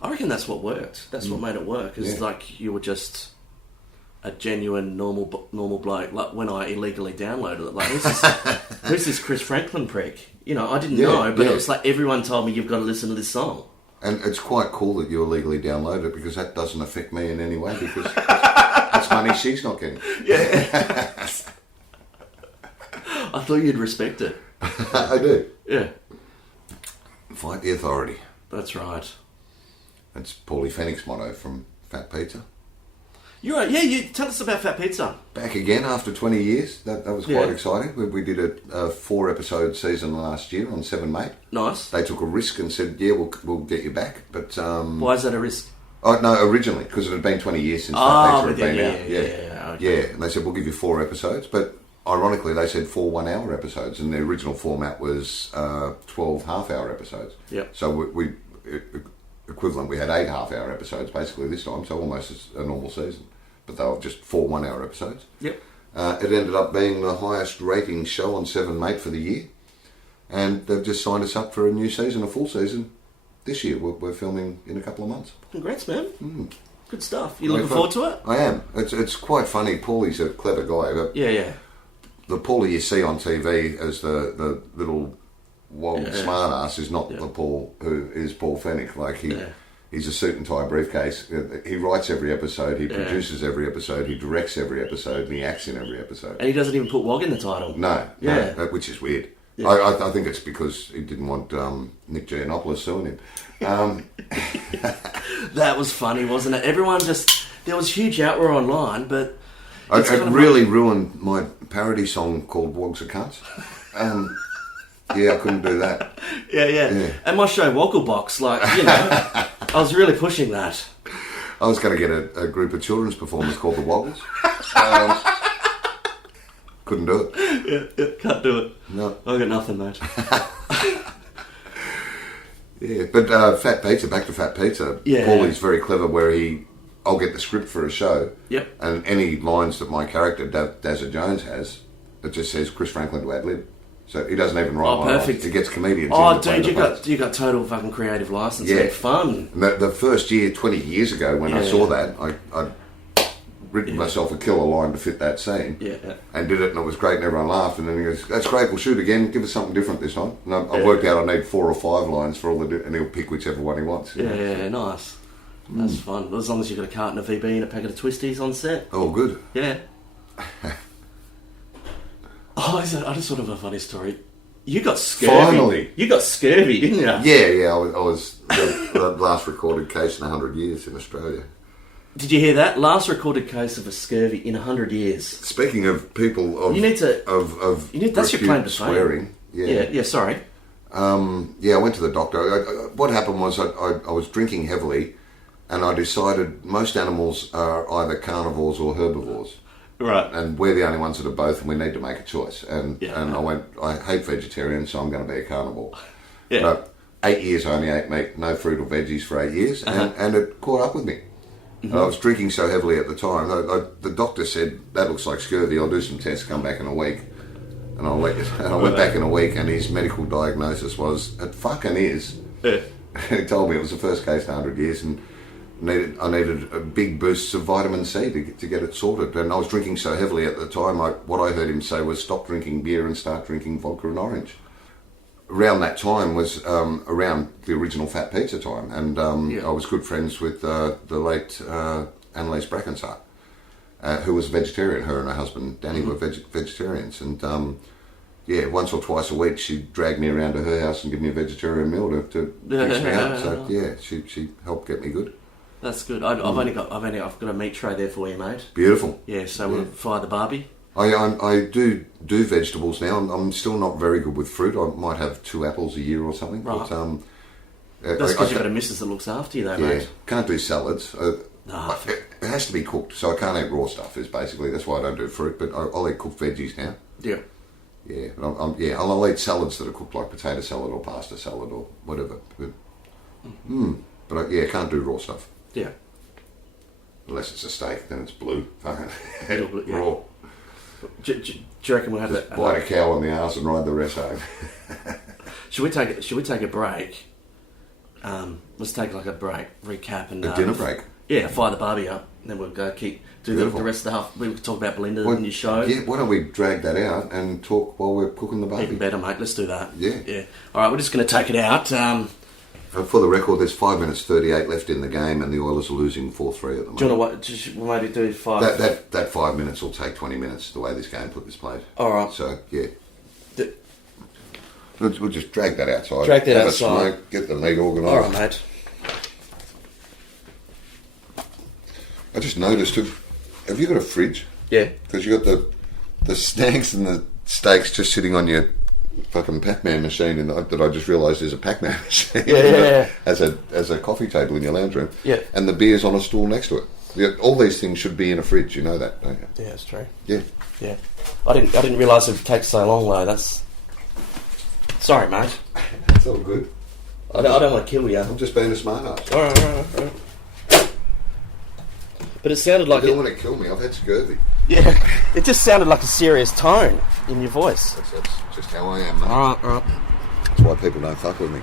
I reckon that's what worked. That's what made it work. It's like you were just a genuine normal bloke. Like when I illegally downloaded it, like who's this Chris Franklin prick? You know, I didn't know, but it was like everyone told me you've got to listen to this song. And it's quite cool that you illegally downloaded it because that doesn't affect me in any way because that's money she's not getting. Yeah. I thought you'd respect it. I do. Yeah. Fight the authority. That's right. That's Paulie Fennick's motto from Fat Pizza. You're right. Yeah, you tell us about Fat Pizza. Back again after 20 years. That was quite exciting. We did a 4-episode season last year on 7 Mate. Nice. They took a risk and said, yeah, we'll get you back. But why is that a risk? Oh, no, originally, because it had been 20 years since Fat Pizza had been out. Yeah. Yeah, and they said, we'll give you 4 episodes. But ironically, they said 4 one-hour episodes, and the original format was 12 half-hour episodes. Yep. So we equivalent, we had 8 half-hour episodes basically this time, so almost as a normal season. But they were just 4 one-hour episodes. Yep. It ended up being the highest rating show on 7 Mate for the year, and they've just signed us up for a new season, a full season. This year, we're filming in a couple of months. Congrats, man. Good stuff. You looking forward to it? I am. It's quite funny. Paulie's a clever guy. But yeah. The Paulie you see on TV as the little wild smart ass is not the Paul who is Paul Fennick. Like he's a suit and tie briefcase. He writes every episode, he produces every episode, he directs every episode, and he acts in every episode. And he doesn't even put WOG in the title. No, which is weird. Yeah. I think it's because he didn't want Nick Giannopoulos suing him. That was funny, wasn't it? Everyone there was huge outroar online, but it really ruined my parody song called Wogs Are Cunts. Yeah, I couldn't do that. Yeah. And my show Wogglebox, I was really pushing that. I was going to get a group of children's performers called the Woggles. Couldn't do it. Yeah, can't do it. No. I got nothing, mate. Yeah, but Fat Pizza, back to Fat Pizza. Yeah. Paulie's very clever where I'll get the script for a show. Yep. And any lines that my character, Dazza Jones, has, it just says Chris Franklin to ad-lib. So he doesn't even write one. Perfect. He gets comedians. Oh, dude, you got total fucking creative license. Yeah. Fun. And the first year, 20 years ago, when I saw that, I'd written myself a killer line to fit that scene. Yeah. And did it, and it was great, and everyone laughed. And then he goes, "That's great. We'll shoot again. Give us something different this time." And I worked out I need 4 or 5 lines for all and he'll pick whichever one he wants. Yeah, nice. That's fun. As long as you've got a carton of VB and a packet of twisties on set. Oh, good. Yeah. I just thought of a funny story. You got scurvy. Finally. You got scurvy, didn't you? Yeah. I was the last recorded case in 100 years in Australia. Did you hear that? Last recorded case of a scurvy in 100 years. Speaking of people of... You need to... that's your claim to fame. Swearing. Yeah, sorry. I went to the doctor. What happened was I was drinking heavily, and I decided most animals are either carnivores or herbivores. Right. And we're the only ones that are both, and we need to make a choice. And I went, I hate vegetarians, so I'm going to be a carnivore. Yeah. But 8 years I only ate meat, no fruit or veggies for 8 years, and it caught up with me. Mm-hmm. I was drinking so heavily at the time. The doctor said, that looks like scurvy, I'll do some tests, come back in a week. And I went back in a week, and his medical diagnosis was, it fucking is. Yeah. He told me it was the first case in 100 years, and I needed a big boost of vitamin C to get it sorted. And I was drinking so heavily at the time, what I heard him say was, stop drinking beer and start drinking vodka and orange. Around that time was around the original Fat Pizza time, and I was good friends with the late Annalise Brackensart, who was a vegetarian. Her and her husband Danny were vegetarians, and once or twice a week she'd drag me around to her house and give me a vegetarian meal to fix me up. So she helped get me good. That's good. I've got a meat tray there for you, mate. Beautiful. Yeah, so we'll fire the barbie. I do vegetables now. I'm still not very good with fruit. I might have 2 apples a year or something. Right. But, that's because you've got a missus that looks after you, though, mate. Can't do salads. It has to be cooked, so I can't eat raw stuff. That's why I don't do fruit. But I'll eat cooked veggies now. Yeah. Yeah, but I'll eat salads that are cooked like potato salad or pasta salad or whatever. But I can't do raw stuff. Yeah. Unless it's a steak, then it's blue. Raw. Do you reckon we'll have that? Bite a cow on the arse and ride the rest home. Should we take a break? Let's take like a break, recap, and a dinner break. Yeah, fire the barbie up, and then we'll go do the rest of the half. We can talk about Belinda and your show. Yeah, why don't we drag that out and talk while we're cooking the barbie? Even better, mate. Let's do that. Yeah. All right, we're just going to take it out. For the record, there's 5 minutes 38 left in the game, and the Oilers are losing 4-3 at the moment. Do you want to maybe do 5? That 5 minutes will take 20 minutes, the way this game is played. All right. So, yeah. We'll just drag that outside. Drag that have outside. A smoke, get the meat organised. All right, mate. I just noticed, have you got a fridge? Yeah. Because you got the snacks and the steaks just sitting on your fucking Pac-Man machine that I just realised is a Pac-Man machine. Yeah. as a coffee table in your lounge room. Yeah. And the beer's on a stool next to it. All these things should be in a fridge, you know that, don't you? Yeah, that's true. Yeah. Yeah. I didn't realise it would take so long though. That's... Sorry, mate. It's all good. I don't want to kill you. I'm just being a smart ass. All right. But it sounded like... You don't want to kill me, I've had scurvy. Yeah, it just sounded like a serious tone in your voice. That's just how I am, mate. All right. That's why people don't fuck with me.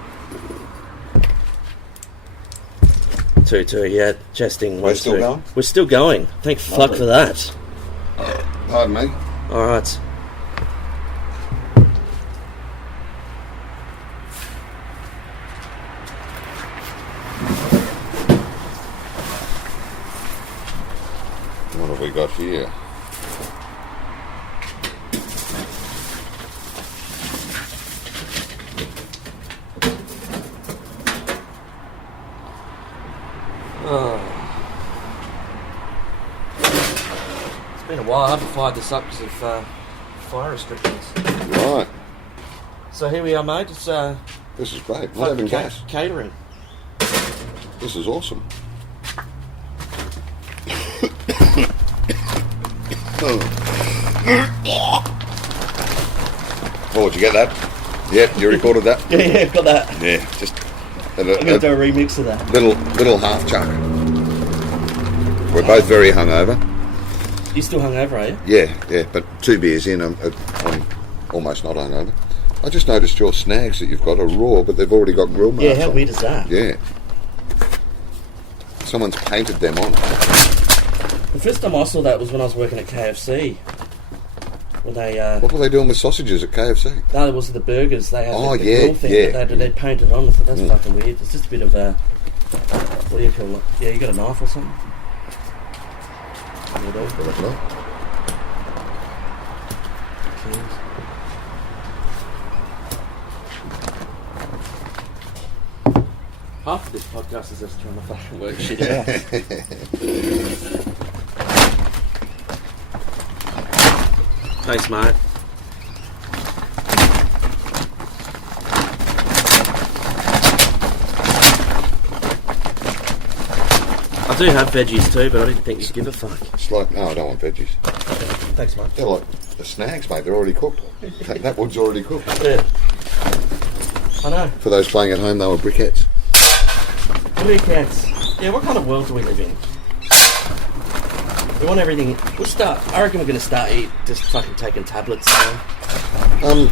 2-2, yeah, jesting. We're still going? We're still going. Thank fuck for that. Pardon me? All right. What have we got here? It's been a while. I haven't fired this up because of fire restrictions. Right. So here we are, mate. It's this is great. Not having gas. Catering. This is awesome. Oh, did you get that? Yep, you recorded that? Yeah, got that. Yeah, just I'm going to do a remix of that. Little half chunk. We're both very hungover. You still hungover, are you? Yeah, but 2 beers in, I'm almost not hungover. I just noticed your snags that you've got are raw, but they've already got grill marks. Yeah, how on. weird is that? Yeah. Someone's painted them on. The first time I saw that was when I was working at KFC. When they what were they doing with sausages at KFC? No, it was the burgers. They had the yeah, grill thing that they'd painted on. I thought, that's fucking weird. It's just a bit of What do you feel like? Yeah, you got a knife or something? Yeah, Look at that. Cheers. Half of this podcast is just trying to fucking work shit out. Thanks, mate. I do have veggies too, but I didn't think you'd give a fuck. It's like, no, I don't want veggies. Thanks, mate. They're like the snags, mate. They're already cooked. That wood's already cooked. Yeah. I know. For those playing at home, they were briquettes. Briquettes. Yeah, what kind of world do we live in? We want everything. I reckon we're going to start just fucking taking tablets now.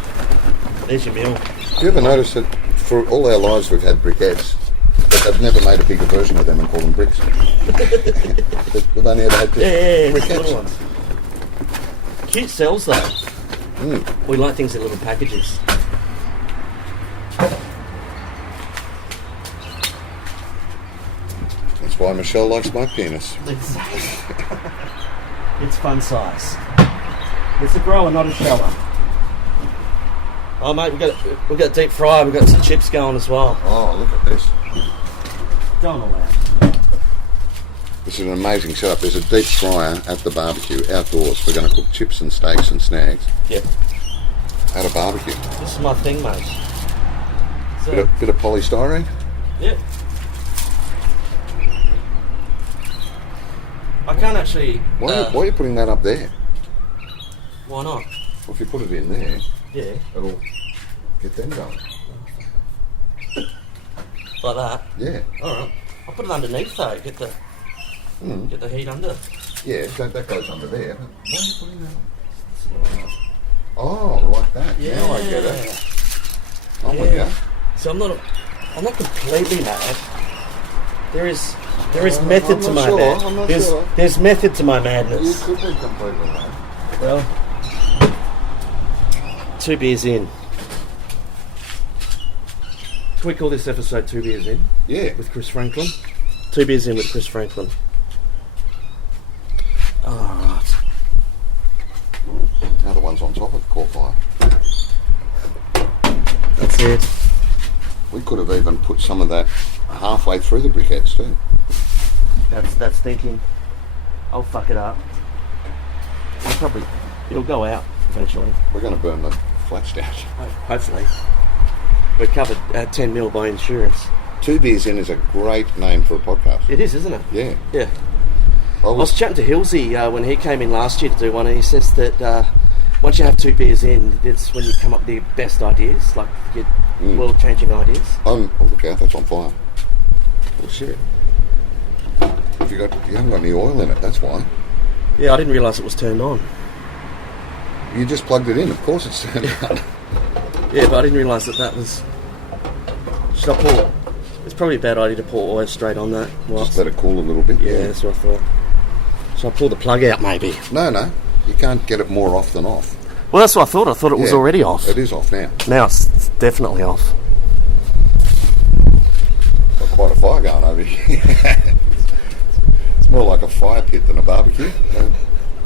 There's your meal. Have you ever noticed that for all our lives we've had briquettes, but they've never made a bigger version of them and called them bricks? They've only ever had Yeah, briquettes. little ones. Cute cells though. We like things in little packages. That's why Michelle likes my penis. Exactly. It's fun size. It's a grower, not a shower. Oh mate, we got deep fry. We've got some chips going as well. Oh, look at this. Don't allow. This is an amazing setup. There's a deep fryer at the barbecue outdoors. We're going to cook chips and steaks and snags Yep. at a barbecue. This is my thing, mate. So, Bit of polystyrene. yep. I can't actually. Why are you putting that up there? Why not? Well, if you put it in there, Yeah. it'll get them going. Like that. Yeah. Alright. I'll put it underneath though, get the heat under. Yeah, so that goes under there. But why are you putting that on? Oh, like that. Yeah. Now I get it. I'm with you. So I'm not completely mad. There is method I'm to not my sure, madness. I'm not sure. There's method to my You madness. could be completely mad. Well, 2 beers in. Can we call this episode 2 beers in Yeah. with Chris Franklin? 2 beers in with Chris Franklin. Alright. Now the one's on top of the core fire. That's it. We could have even put some of that halfway through the briquettes too. That's thinking. I'll fuck it up. It'll go out eventually. We're going to burn the flats down. Hopefully. We're covered 10 mil by insurance. 2 Beers In is a great name for a podcast. It is, isn't it? Yeah. Yeah. I I was chatting to Hilsey when he came in last year to do one, and he says that once you have 2 beers in, it's when you come up with your best ideas, like your world-changing ideas. oh, look out, that's on fire. Well, shit. You haven't got any oil in it, that's why. Yeah, I didn't realise it was turned on. You just plugged it in, of course it's turned on. Yeah, but I didn't realise that was... Should I pour... It's probably a bad idea to pour oil straight on that. Just let it cool a little bit. Yeah, that's what I thought. Should I pull the plug out, maybe? No, you can't get it more off than off. Well, that's what I thought. I thought it was already off. It is off now. Now it's definitely off. Got quite a fire going over here. It's more like a fire pit than a barbecue.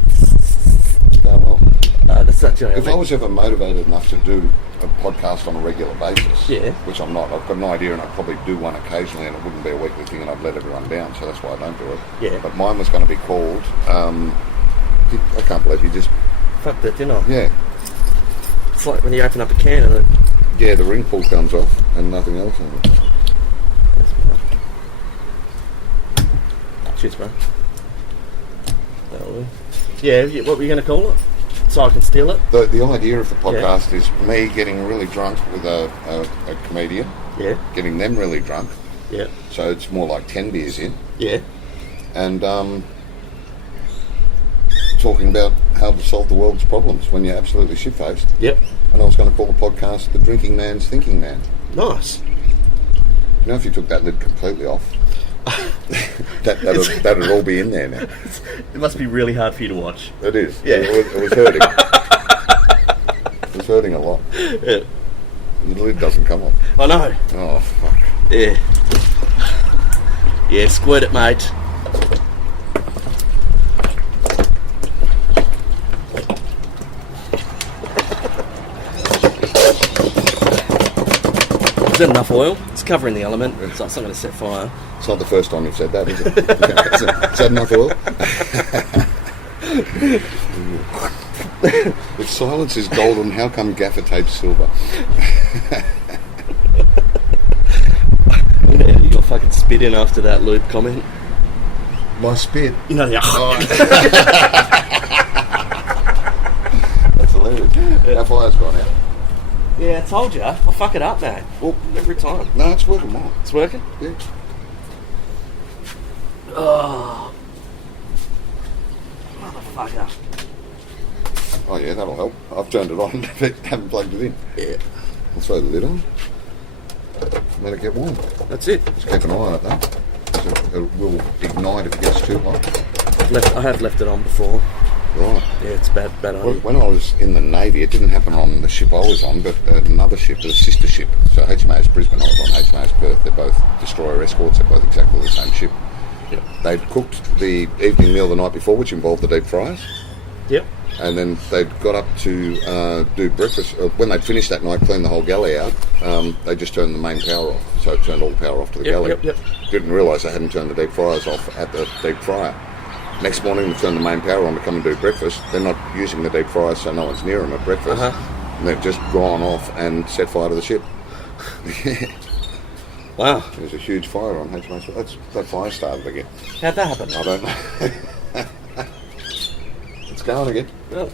It's going well. That's actually... If I was ever motivated enough to do a podcast on a regular basis, Yeah. which I'm not, I've got an idea and I'd probably do one occasionally and it wouldn't be a weekly thing and I'd let everyone down, so that's why I don't do it. Yeah. But mine was going to be called, I can't believe you just, Fucked it, didn't I? yeah, It's like when you open up a can and it... yeah, the ring pull comes off and nothing else in it. Cheers, bro. That'll do. Yeah, what were you going to call it? So I can steal it? The idea of the podcast is me getting really drunk with a comedian, Yeah. getting them really drunk, Yeah. so it's more like 10 beers in, Yeah. and talking about how to solve the world's problems when you're absolutely shit-faced. Yep. And I was going to call the podcast The Drinking Man's Thinking Man. Nice. You know, if you took that lid completely off, that'd all be in there now. It must be really hard for you to watch. It is. Yeah. It was hurting. It was hurting a lot. Yeah. The lid doesn't come off. I know. Oh, fuck. Yeah. Yeah, squirt it, mate. Is that enough oil? It's covering the element. It's not going to set fire. It's not the first time you've said that, is it? Is that enough oil? If silence is golden, how come gaffer tape's silver? You'll fucking spit in after that lube comment. My spit? You know, That's hilarious. Our fire's gone out. yeah, I told you. I fuck it up, mate. Well, every time. No, it's working well. It's working? Yeah. Oh. Motherfucker. Oh yeah, that'll help. I've turned it on, but haven't plugged it in. Yeah. I'll throw the lid on. Let it get warm. That's it. Just keep an eye on it though. So it will ignite if it gets too hot. I have left it on before. Right. Yeah, it's bad idea. When I was in the Navy, it didn't happen on the ship I was on, but another ship, a sister ship. So HMAS Brisbane, I was on HMAS Perth. They're both destroyer escorts. They're both exactly the same ship. Yep. They'd cooked the evening meal the night before, which involved the deep fryers. Yep. And then they'd got up to do breakfast. When they'd finished that night, cleaned the whole galley out, they just turned the main power off. So it turned all the power off to the galley. Yep. Didn't realise they hadn't turned the deep fryers off at the deep fryer. Next morning, they turned the main power on to come and do breakfast. They're not using the deep fryer, so no one's near them at breakfast. And they've just gone off and set fire to the ship. Yeah. Wow. There's a huge fire on HMAS. That fire started again. How'd that happen? I don't know. It's going again. Well,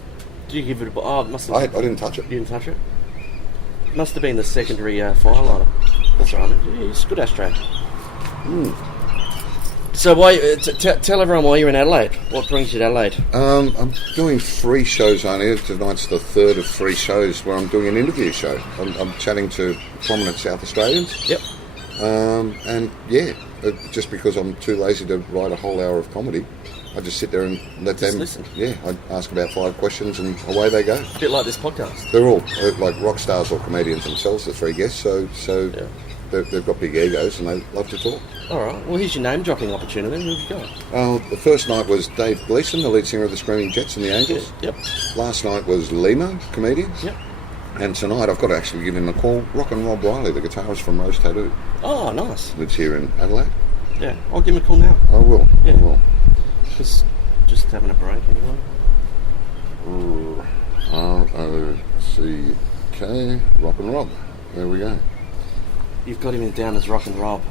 do you give it a... Oh, it must have... I didn't touch it. You didn't touch it? Must have been the secondary fire lighter. That's right. It's a good ashtray. So why? Tell everyone why you're in Adelaide. What brings you to Adelaide? I'm doing 3 shows only. Tonight's the 3rd of 3 shows where I'm doing an interview show. I'm chatting to prominent South Australians. Yep. And yeah, just because I'm too lazy to write a whole hour of comedy, I just sit there and let them listen. Yeah, I ask about 5 questions and away they go. A bit like this podcast. They're all like rock stars or comedians themselves, the 3 guests, so Yeah. they've got big egos and they love to talk. Alright, well here's your name dropping opportunity. Who have you got? The first night was Dave Gleeson, the lead singer of the Screaming Jets and the Angels. Yep. Last night was Lima, comedian. Yep. And tonight I've got to actually give him a call. Rock and Rob Riley, the guitarist from Rose Tattoo, Oh, nice. lives here in Adelaide. Yeah, I'll give him a call now. I will. Yeah. I will. Just having a break anyway. ROCK, Rock and Rob. There we go. You've got him down as Rock and Rob.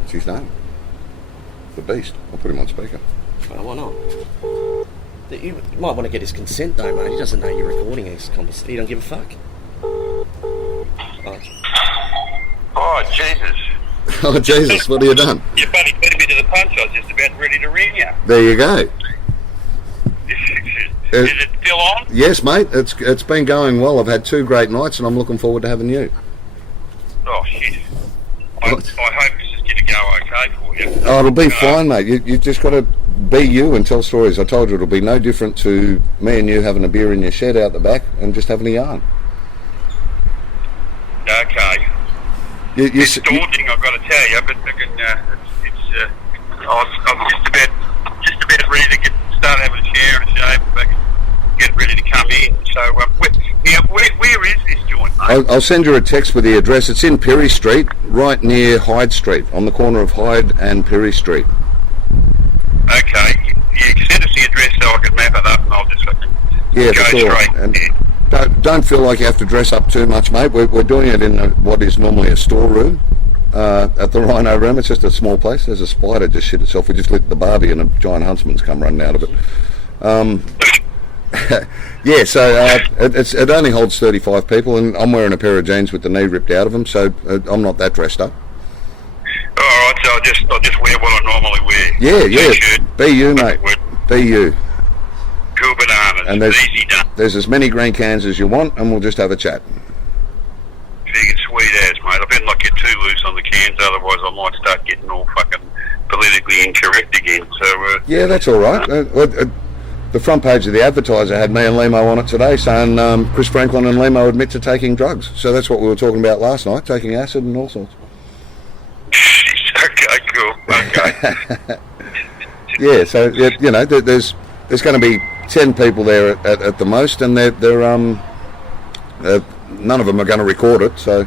What's his name? The Beast. I'll put him on speaker. Well, why not? You might want to get his consent though, mate. He doesn't know you're recording his conversation. He don't give a fuck. Oh, Jesus. Oh, Jesus, what have you done? You buddy beat me to the punch. I was just about ready to ring you. There you go. Is it still on? Yes, mate. It's been going well. I've had 2 great nights and I'm looking forward to having you. Oh, shit. I hope this is going to go okay for you. Oh, it'll be fine, mate. You've just got to be you and tell stories. I told you it'll be no different to me and you having a beer in your shed out the back and just having a yarn. Okay. It's daunting, I've got to tell you, but I'm just about ready to start having a shower and a shave and get ready to come in. So, where is this joint, mate? I'll send you a text with the address. It's in Perry Street, right near Hyde Street, on the corner of Hyde and Perry Street. Okay. You can send us the address so I can map it up and I'll just go For sure. straight. And don't feel like you have to dress up too much, mate. We're doing it in what is normally a storeroom at the Rhino Room. It's just a small place. There's a spider just shit itself. We just lit the barbie and a giant huntsman's come running out of it. Yeah, so it only holds 35 people, and I'm wearing a pair of jeans with the knee ripped out of them, so I'm not that dressed up. All right, so I'll just wear what I normally wear. Yeah. T-shirt, Be you, mate. Be you. Cool bananas. And Easy done. there's as many green cans as you want, and we'll just have a chat. Figured sweet as, mate. I better not get too loose on the cans, otherwise I might start getting all fucking politically incorrect again. So Yeah, that's all right. The front page of the Advertiser had me and Limo on it today, saying Chris Franklin and Limo admit to taking drugs. So that's what we were talking about last night, taking acid and all sorts. okay, cool. Okay. Yeah, so you know, there's going to be 10 people there at the most, and they're none of them are going to record it. So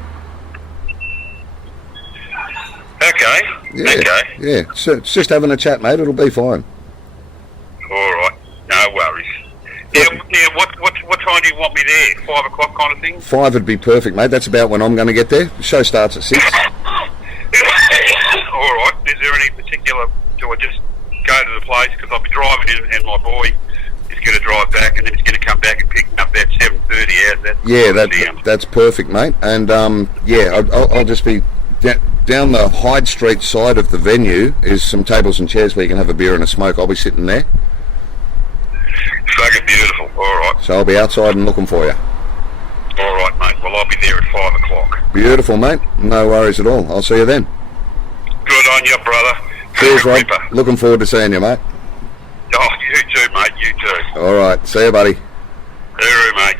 Okay. yeah, Okay. yeah. So it's just having a chat, mate. It'll be fine. All right. No worries. Yeah. What time do you want me there? 5 o'clock kind of thing. 5 would be perfect, mate. That's about when I'm going to get there. The show starts at 6. All right. Is there any particular? Do I just go to the place because I'll be driving in, and my boy is going to drive back, and then he's going to come back and pick me up at 7:30. How's that? Yeah, that's perfect, mate. And yeah, I'll just be down the Hyde Street side of the venue. Is some tables and chairs where you can have a beer and a smoke. I'll be sitting there. Fucking beautiful. All right. So I'll be outside and looking for you. All right, mate. Well, I'll be there at 5 o'clock. Beautiful, mate. No worries at all. I'll see you then. Good on you, brother. Cheers, Rob. Ripper. Looking forward to seeing you, mate. Oh, you too, mate. You too. All right. See you, buddy. Hooroo, mate.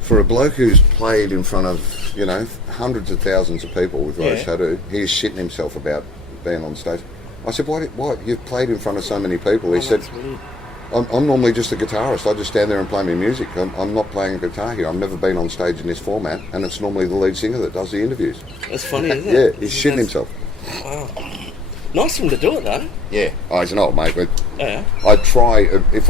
For a bloke who's played in front of, you know, hundreds of thousands of people with Rose Tattoo, he's shitting himself about being on stage. I said, why? You've played in front of so many people. He said, I'm normally just a guitarist. I just stand there and play my music. I'm not playing a guitar here. I've never been on stage in this format, and it's normally the lead singer that does the interviews. That's funny, isn't it? Yeah, he's shitting himself. Wow. Nice of him to do it, though. Yeah. Oh, he's an old mate, but Yeah. I'd try, if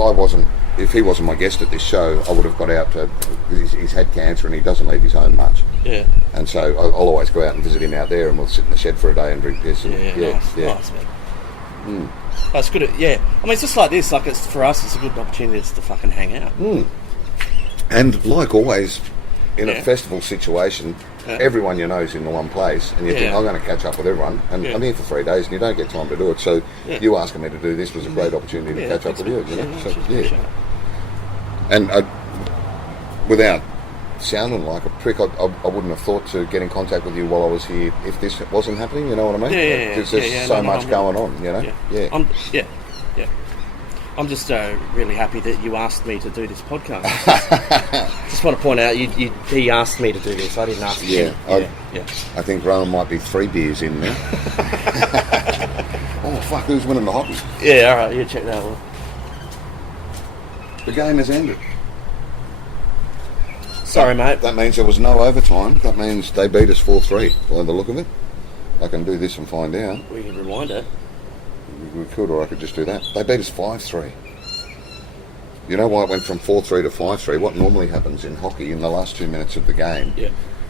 he wasn't my guest at this show, I would have got out to, he's had cancer and he doesn't leave his home much. Yeah. And so I'll always go out and visit him out there, and we'll sit in the shed for a day and drink piss. And Nice, man. That's good. Yeah. I mean, it's just like this. Like, it's for us, it's a good opportunity just to fucking hang out. And like always, in a festival situation, Yeah. everyone you know is in the one place, and you think, I'm going to catch up with everyone, and I'm here for 3 days, and you don't get time to do it. So you asking me to do this was a great opportunity to catch up with you. You know? So, And without sounding like a prick, I wouldn't have thought to get in contact with you while I was here if this wasn't happening. You know what I mean? Yeah. Because there's so much going on. You know? Yeah. I'm just really happy that you asked me to do this podcast. Just want to point out, he asked me to do this. I didn't ask him. I think Rowan might be 3 beers in now. Oh fuck! Who's winning the hockey? Yeah. All right. You check that one. The game has ended. Sorry, mate. That means there was no overtime. That means they beat us 4-3 by the look of it. I can do this and find out. We can rewind it. We could, or I could just do that. They beat us 5-3. You know why it went from 4-3 to 5-3? What normally happens in hockey in the last 2 minutes of the game,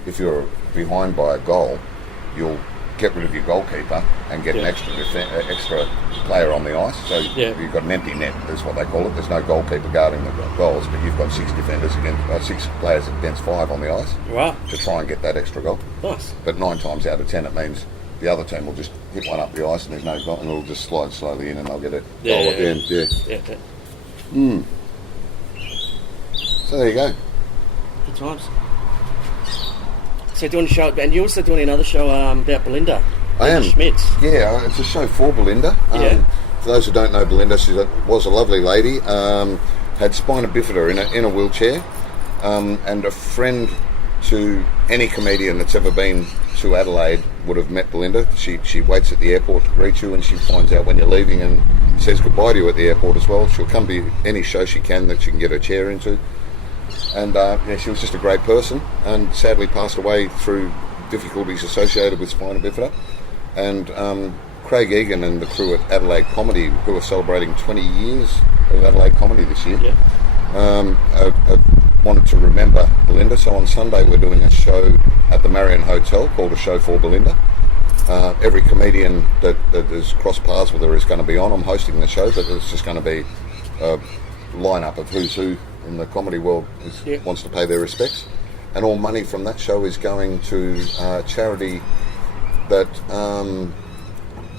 if you're behind by a goal, you'll get rid of your goalkeeper and get an extra player on the ice. So you've got an empty net, is what they call it. There's no goalkeeper guarding the goals, but you've got 6 players against 5 on the ice to try and get that extra goal. Nice. But 9 times out of 10, it means the other team will just hit one up the ice and there's no goal, and it'll just slide slowly in and they'll get a goal at the end. Yeah. So there you go. Good times. So doing a show, and you're also doing another show about Belinda. I am. Schmitz. Yeah, it's a show for Belinda. For those who don't know Belinda, she was a lovely lady. Had spina bifida in a wheelchair, and a friend to any comedian that's ever been to Adelaide would have met Belinda. She waits at the airport to greet you, and she finds out when you're leaving and says goodbye to you at the airport as well. She'll come to any show she can that she can get her chair into. And she was just a great person, and sadly passed away through difficulties associated with spina bifida. And Craig Egan and the crew at Adelaide Comedy, who are celebrating 20 years of Adelaide Comedy this year, wanted to remember Belinda. So on Sunday we're doing a show at the Marion Hotel called A Show for Belinda. Every comedian that has crossed paths with her is going to be on. I'm hosting the show, but it's just going to be a lineup of who's who in the comedy world wants to pay their respects. And all money from that show is going to charity that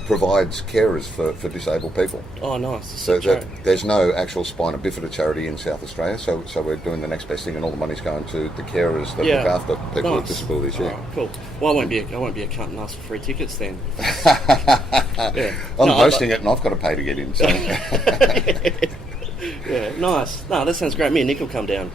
provides carers for disabled people. Oh, nice. So there's no actual spina bifida charity in South Australia, so we're doing the next best thing, and all the money's going to the carers that look after people with disabilities. Yeah, cool. Well, I won't be a cunt and ask for free tickets then. I'm hosting it, and I've got to pay to get in. So. Yeah, nice. No, that sounds great. Me and Nick will come down.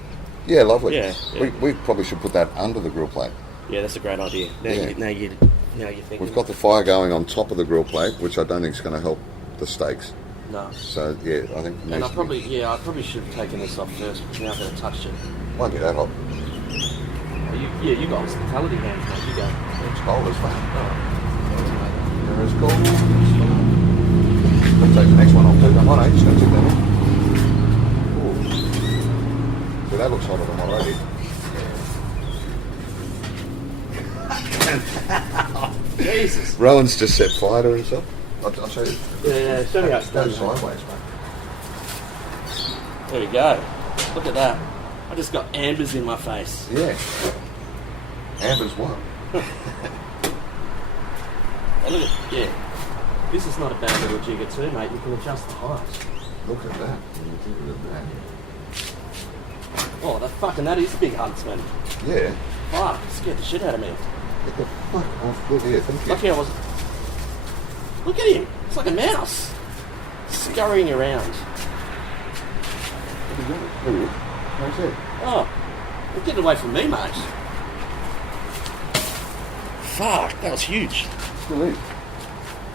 Yeah, lovely. Yeah. We probably should put that under the grill plate. Yeah, that's a great idea. Now you're thinking. We've got the fire going on top of the grill plate, which I don't think is going to help the steaks. No. So yeah, I think. And I probably should have taken this off first. But now that I touched it. Won't be that hot. You got hospitality hands, mate. You go. It's cold as fuck. Oh. It's cold. I'll take the next one off too. Don't worry, just going to take that one. Ooh. So that looks hotter than what I did. Jesus. Rowan's just set fire to himself. I'll show you. Yeah, show me how it's Go done. sideways, mate. There we go. Look at that. I just got ambers in my face. Yeah. Amber's one. Oh, look at, yeah. This is not a bad little jigger too, mate. You can adjust the height. Look at that. When you think of that. Oh, that is big huntsman. Yeah. Fuck, scared the shit out of me. Get the fuck off. Look here, thank you. Lucky I wasn't. Look at him. It's like a mouse. Scurrying around. What are you doing? There he is. How's that? Oh, well, get away from me, mate. Fuck, that was huge. Still is.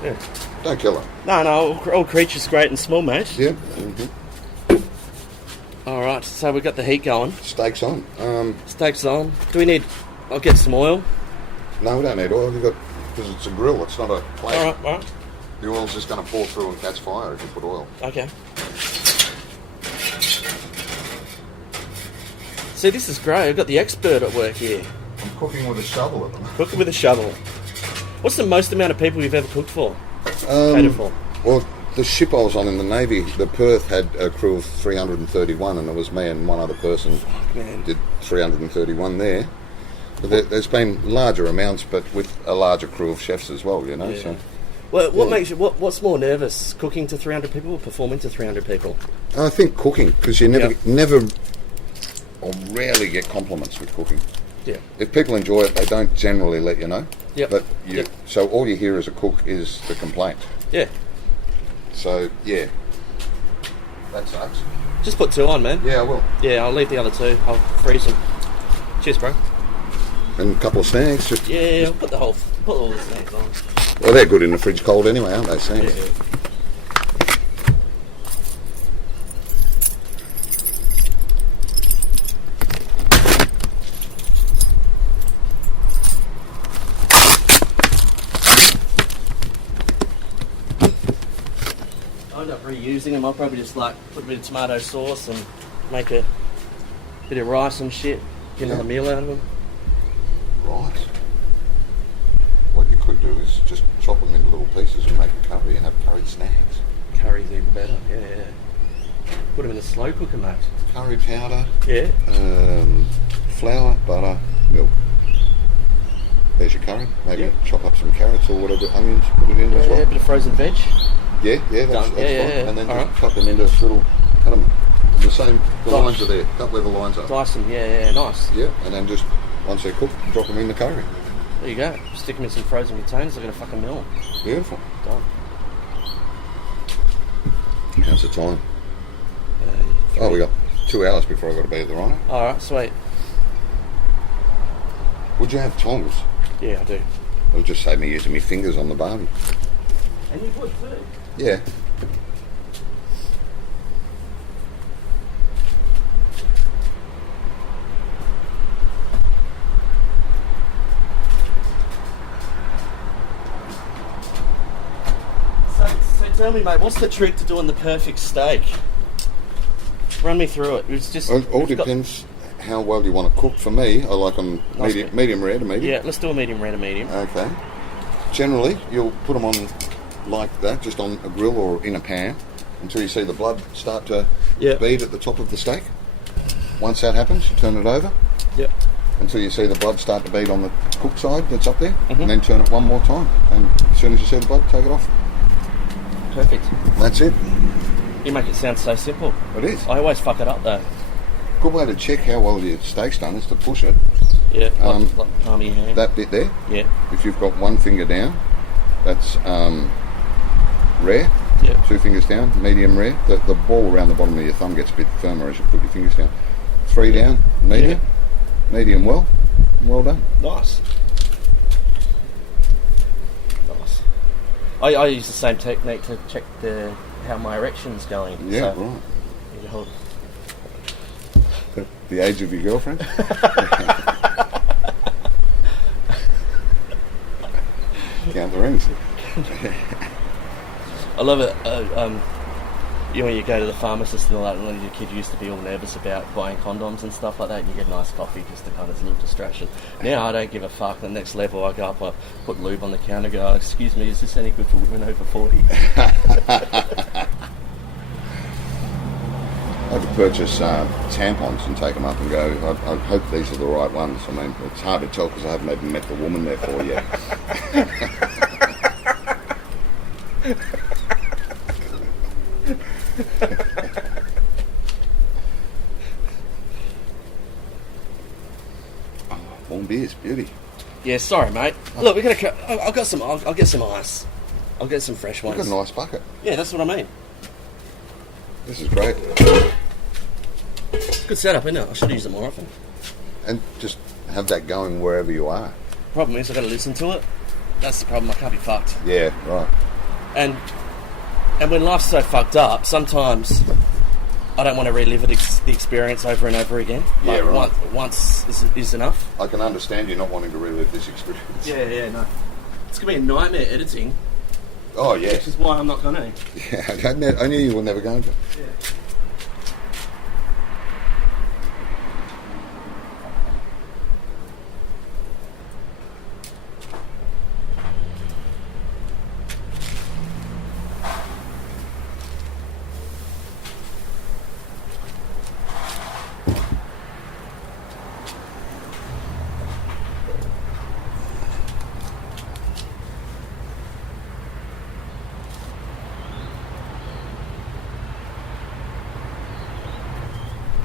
Yeah. Don't kill him. No, all creatures great and small, mate. Yeah. Mm-hmm. Alright, so we've got the heat going. Steak's on. Steak's on. Do we need... I'll get some oil. No, we don't need oil. Because it's a grill, it's not a plate. Alright. The oil's just going to pour through and catch fire if you put oil. Okay. See, this is great. I've got the expert at work here. I'm cooking with a shovel at the moment. Cooking with a shovel. What's the most amount of people you've ever cooked for? Catered for? Well, the ship I was on in the Navy, the Perth had a crew of 331, and it was me and one other person did 331 there. But there's been larger amounts, but with a larger crew of chefs as well, you know. Yeah. So, well, what makes you? What's more nervous, cooking to 300 people or performing to 300 people? I think cooking, because you never or rarely get compliments with cooking. Yeah. If people enjoy it, they don't generally let you know. Yep. But so all you hear as a cook is the complaint. Yeah. So yeah, that sucks. Just put 2 on, man. Yeah, I will. Yeah, I'll leave the other 2. I'll freeze them. Cheers, bro. And a couple of snacks. Just, Yeah, I'll put all the snacks on. well, they're good in the fridge cold anyway, aren't they? Snacks. Yeah. I end up reusing them. I'll probably just put a bit of tomato sauce and make a bit of rice and shit. Get another meal out of them. Right. What you could do is just chop them into little pieces and make a curry and have curried snacks. Curry's even better. Yeah. Put them in a slow cooker, mate. Curry powder, Yeah. flour, butter, milk. There's your curry. Maybe chop up some carrots or whatever, onions, put it in as well. Yeah, a bit of frozen veg. Yeah, that's fine. Yeah. And then All just right. cut them into cut them the lines are there, cut where the lines are. Dice them. Yeah, nice. Yeah, and then just, once they're cooked, drop them in the curry. There you go. Stick them in some frozen containers. They're going to fucking mill. Beautiful. Done. How's the time? We got 2 hours before I've got to be at the Rhino. Alright, sweet. Would you have tongs? Yeah, I do. It'll just save me using my fingers on the barbie. And you would too. Yeah. So tell me, mate, what's the trick to doing the perfect steak? Run me through it. It's just It all depends how well you want to cook. For me, I like them medium rare to medium. Yeah, let's do a medium rare to medium. Okay. Generally, you'll put them on like that, just on a grill or in a pan, until you see the blood start to bead at the top of the steak. Once that happens, you turn it over. Yep. Until you see the blood start to bead on the cooked side that's up there, and then turn it one more time. And as soon as you see the blood, take it off. Perfect. That's it. You make it sound so simple. It is. I always fuck it up though. Good way to check how well your steak's done is to push it. Yeah, like palm of your hand. That bit there. Yeah. If you've got one finger down, that's rare. Yeah. 2 fingers down, medium rare. The ball around the bottom of your thumb gets a bit firmer as you put your fingers down. 3 down, medium. Yeah. Medium well. well done. Nice. I use the same technique to check how my erection's going. Yeah, so right. you hold. The age of your girlfriend? Count the rings. I love it. When you go to the pharmacist and all that, and your kid used to be all nervous about buying condoms and stuff like that, and you get nice coffee just to kind of a little distraction. Now I don't give a fuck. The next level, I go up, I put lube on the counter, go, excuse me, is this any good for women over 40? I had to purchase tampons and take them up and go, I hope these are the right ones. I mean, it's hard to tell because I haven't even met the woman there for yet. Warm beers, beauty. Yeah, sorry, mate. Look, I'll get some ice. I'll get some fresh ones. You've got a nice bucket. Yeah, that's what I mean. This is great. Good setup, isn't it? I should use it more often. And just have that going wherever you are. Problem is, I've got to listen to it. That's the problem. I can't be fucked. Yeah, right. And when life's so fucked up, sometimes I don't want to relive the experience over and over again. Yeah, right. Once is enough. I can understand you not wanting to relive this experience. Yeah, no. It's going to be a nightmare editing. Oh, yeah. Which is why I'm not going to. Yeah, I knew you were never going to. Yeah.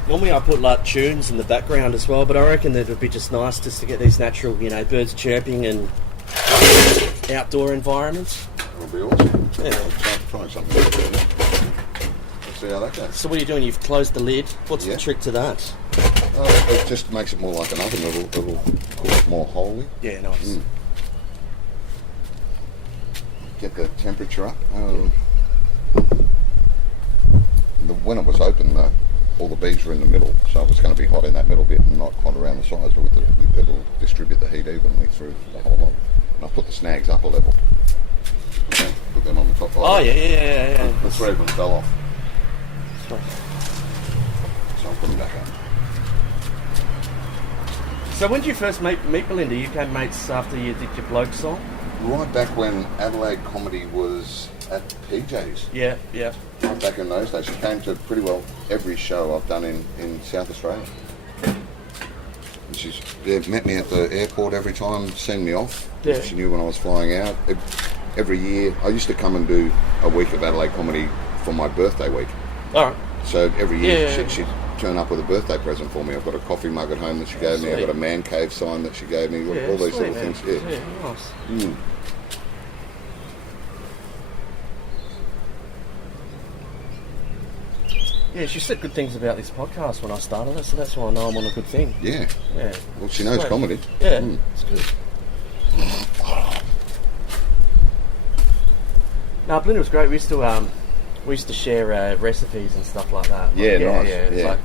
Normally I put like tunes in the background as well, but I reckon that it would be just nice just to get these natural, birds chirping and outdoor environments. That'll be awesome. Yeah. Try something. Let's see how that goes. So what are you doing? You've closed the lid. What's the trick to that? It just makes it more like an oven. It'll cook it more wholly. Yeah, nice. Get the temperature up. When it was open, all the bees were in the middle, so it was going to be hot in that middle bit and not hot around the sides, but it'll distribute the heat evenly through the whole lot. And I put the snags up a level. Put them on the top. Oh, yeah. The three of them fell off. Sorry. So I'll put them back up. So when did you first meet Belinda? You became mates after you did your Bloke song? Right back when Adelaide comedy was at PJ's. Yeah. Right back in those days. She came to pretty well every show I've done in South Australia. And she's met me at the airport every time, seen me off. Yeah. She knew when I was flying out. Every year, I used to come and do a week of Adelaide comedy for my birthday week. All right. So every year she'd turn up with a birthday present for me. I've got a coffee mug at home that she gave me. I've got a man cave sign that she gave me. All these little things. Yeah, nice. Yeah, she said good things about this podcast when I started it, so that's why I know I'm on a good thing. Yeah. Yeah. Well, she knows comedy. Yeah, it's good. No, Belinda was great. We used to share recipes and stuff like that. Yeah, nice. Yeah, it's like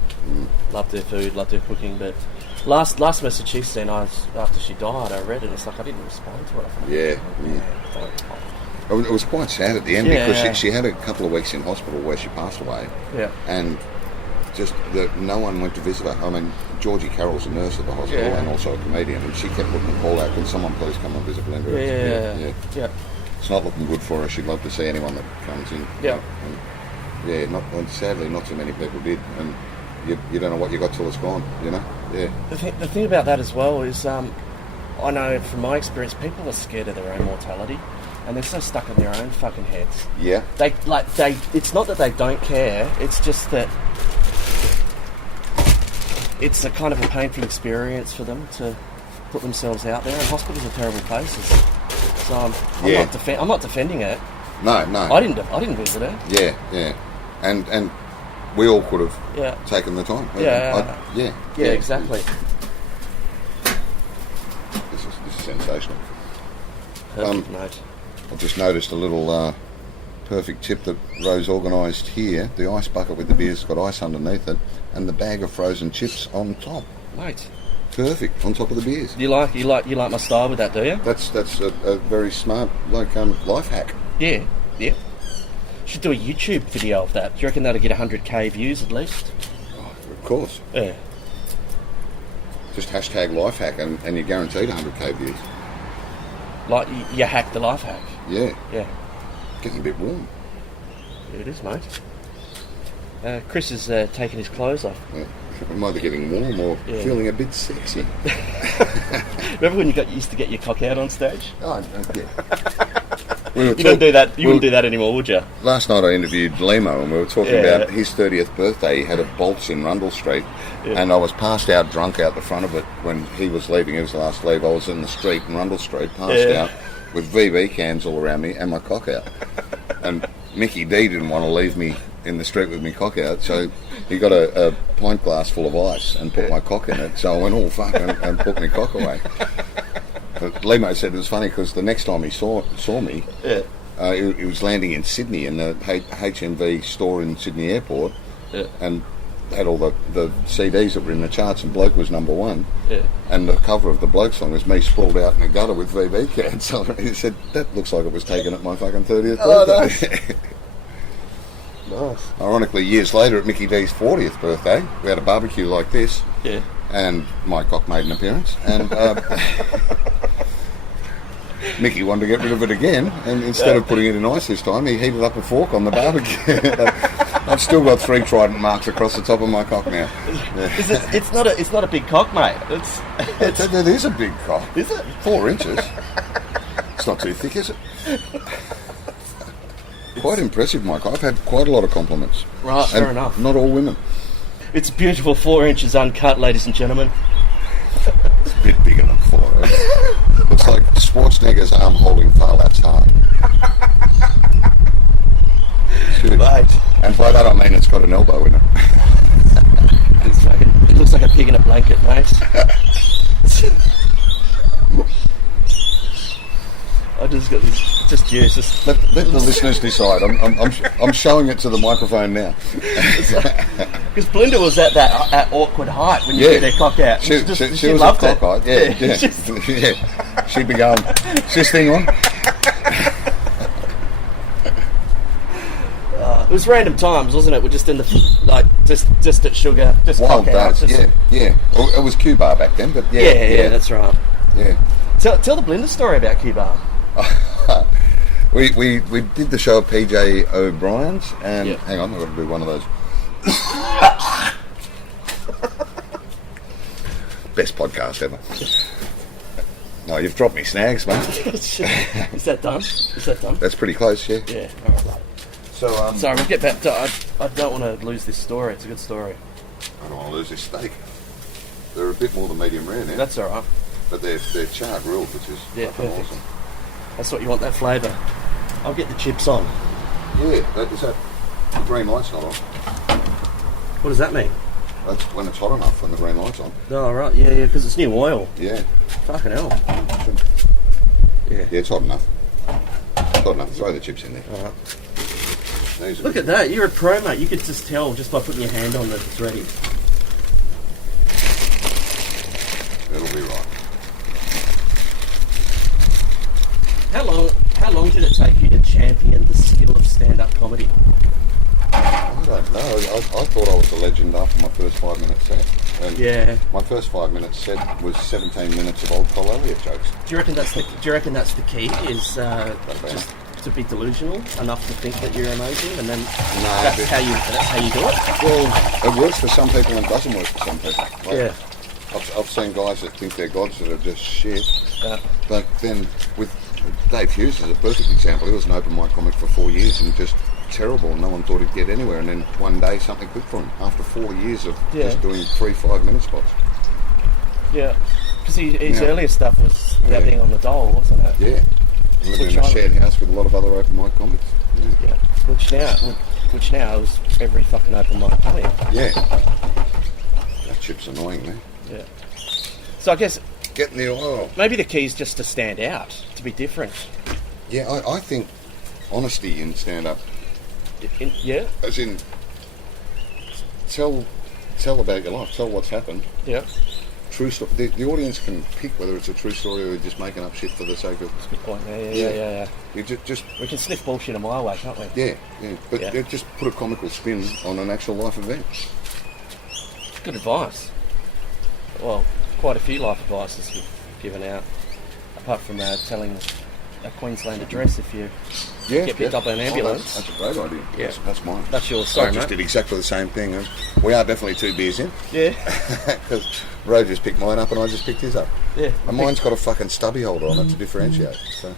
loved her food, loved her cooking. But last message she sent, after she died, I read it. It's like I didn't respond to it. It was quite sad at the end because she had a couple of weeks in hospital where she passed away. Yeah. And just no one went to visit her. I mean, Georgie Carroll's a nurse at the hospital and also a comedian, and she kept putting a call out, can someone please come and visit Belinda? Yeah. It's not looking good for her. She'd love to see anyone that comes in. Yeah. And sadly, not too many people did. And you don't know what you got till it's gone, Yeah. The thing about that as well is, I know from my experience, people are scared of their own mortality. And they're so stuck in their own fucking heads. Yeah. It's not that they don't care, it's just that it's a kind of a painful experience for them to put themselves out there, and hospitals are terrible places. So I'm not defending it. No. I didn't visit it. Yeah. And we all could have taken the time. Yeah, exactly. sensational. Perfect, mate. I just noticed a little perfect tip that Rose organised here. The ice bucket with the beer's got ice underneath it, and the bag of frozen chips on top. Mate, Perfect on top of the beers. you like my style with that, do you? That's a very smart life hack. Yeah. Should do a YouTube video of that. Do you reckon that'll get 100k views at least? Of course. Yeah. Just hashtag life hack and you're guaranteed 100k views. Like you hacked the life hack. Yeah. Yeah. Getting a bit warm. Here it is, mate. Chris is taking his clothes off. Yeah. I'm either getting warm or feeling a bit sexy. Remember when you used to get your cock out on stage? Oh, yeah. You don't do that. You wouldn't do that anymore, would you? Last night I interviewed Limo and we were talking about his 30th birthday. He had a Bolts in Rundle Street and I was passed out drunk out the front of it when he was leaving. He was the last to leave. I was in the street in Rundle Street, passed out with VB cans all around me and my cock out. And Mickey D didn't want to leave me in the street with my cock out, so he got a pint glass full of ice and put my cock in it. So I went, oh fuck, and put my cock away. But Limo said it was funny because the next time he saw me, he was landing in Sydney in the HMV store in Sydney Airport, and had all the CDs that were in the charts, and Bloke was number one. And the cover of the Bloke song was me sprawled out in a gutter with VB cans. So he said, that looks like it was taken at my fucking 30th birthday. Nice. Ironically, years later at Mickey D's 40th birthday, we had a barbecue like this, and my cock made an appearance, and Mickey wanted to get rid of it again, and instead of putting it in ice this time, he heated up a fork on the barbecue. I've still got 3 trident marks across the top of my cock now. It's not a big cock, mate. It is a big cock. Is it? 4 inches. It's not too thick, is it? Quite impressive, Mike. I've had quite a lot of compliments. Right, fair enough. Not all women. It's beautiful, 4 inches uncut, ladies and gentlemen. It's a bit bigger than 4. Looks like Schwarzenegger's arm holding Farlat's heart. Right. And by that I mean it's got an elbow in it. It looks like a pig in a blanket, mate. I just got this. Just use Let the listeners decide. I'm showing it to the microphone now. Because Belinda was at that awkward height when you get her cock out. She was loved at cock height. Yeah. She'd be going, is this thing on? It was random times, wasn't it? We're just in the just at Sugar, just wild cock out. days. Yeah. Well, it was Q Bar back then, but yeah, that's right. Yeah. Tell the Belinda story about Q Bar. We did the show at PJ O'Brien's, and hang on, I've got to do one of those. Best podcast ever. No, you've dropped me snags, mate. Is that done? That's pretty close, yeah. Yeah. All right. So, sorry, we'll get back to. I don't want to lose this story. It's a good story. I don't want to lose this steak. They're a bit more than medium rare now. That's all right. But they're charred grilled, which is fucking perfect. awesome. That's what you want, that flavour. I'll get the chips on. Yeah, is that the green light's not on? What does that mean? That's when it's hot enough, when the green light's on. Oh, right, yeah, because it's new oil. Yeah. Fucking hell. Yeah, it's hot enough. It's hot enough. Throw the chips in there. All right. These are Look at that, you're a pro, mate. You could just tell just by putting your hand on that it's ready. It'll be right. How long did it take you to champion the skill of stand-up comedy? I don't know. I thought I was a legend after my first 5-minute set. And my first 5-minute set was 17 minutes of old Col Elliott jokes. Do you reckon that's the key? Is just to be delusional enough to think that you're amazing, and then that's how you do it? Well, it works for some people and doesn't work for some people. Like, I've seen guys that think they're gods that are just shit. But then with Dave Hughes is a perfect example. He was an open mic comic for 4 years and just terrible. No one thought he'd get anywhere, and then one day something clicked for him after 4 years of just doing 3 5-minute spots. Yeah, because his earlier stuff was being on the dole, wasn't it? Yeah, living in a shared house with a lot of other open mic comics. Yeah, which now is every fucking open mic comic. Yeah, that chip's annoying, man. Yeah. So I guess getting the oil. Maybe the key is just to stand out, to be different. Yeah, I think honesty in stand-up, Yeah? as in tell about your life, tell what's happened. Yeah. True story. The audience can pick whether it's a true story or you're just making up shit for the sake of. That's a good point. Yeah. You just We can sniff bullshit a mile away, can't we? yeah. But Yeah. they just put a comical spin on an actual life event. Good advice. Well, quite a few life advices you've given out, apart from telling a Queensland address if you get picked up in an ambulance. That's a great idea. Yeah. That's mine. That's yours. Sorry, I just mate. did exactly the same thing. We are definitely 2 beers in. Yeah. Because Ro just picked mine up and I just picked his up. Yeah. And mine's got a fucking stubby holder on it to differentiate. So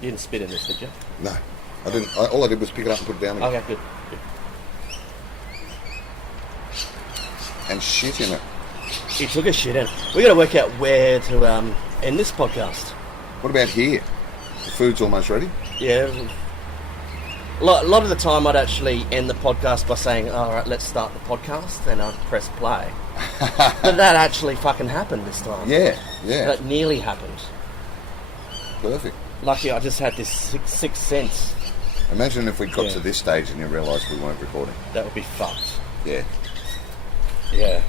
You didn't spit in this, did you? no, I didn't. All I did was pick it up and put it down again. Okay, good. And shit in it. You took a shit in. We got to work out where to end this podcast. What about here? The food's almost ready. Yeah. A lot of the time I'd actually end the podcast by saying, all right, let's start the podcast, then I'd press play. But that actually fucking happened this time. Yeah. That nearly happened. Perfect. Lucky I just had this sixth sense. Imagine if we got Yeah. to this stage and you realised we weren't recording. That would be fucked. Yeah. Yeah.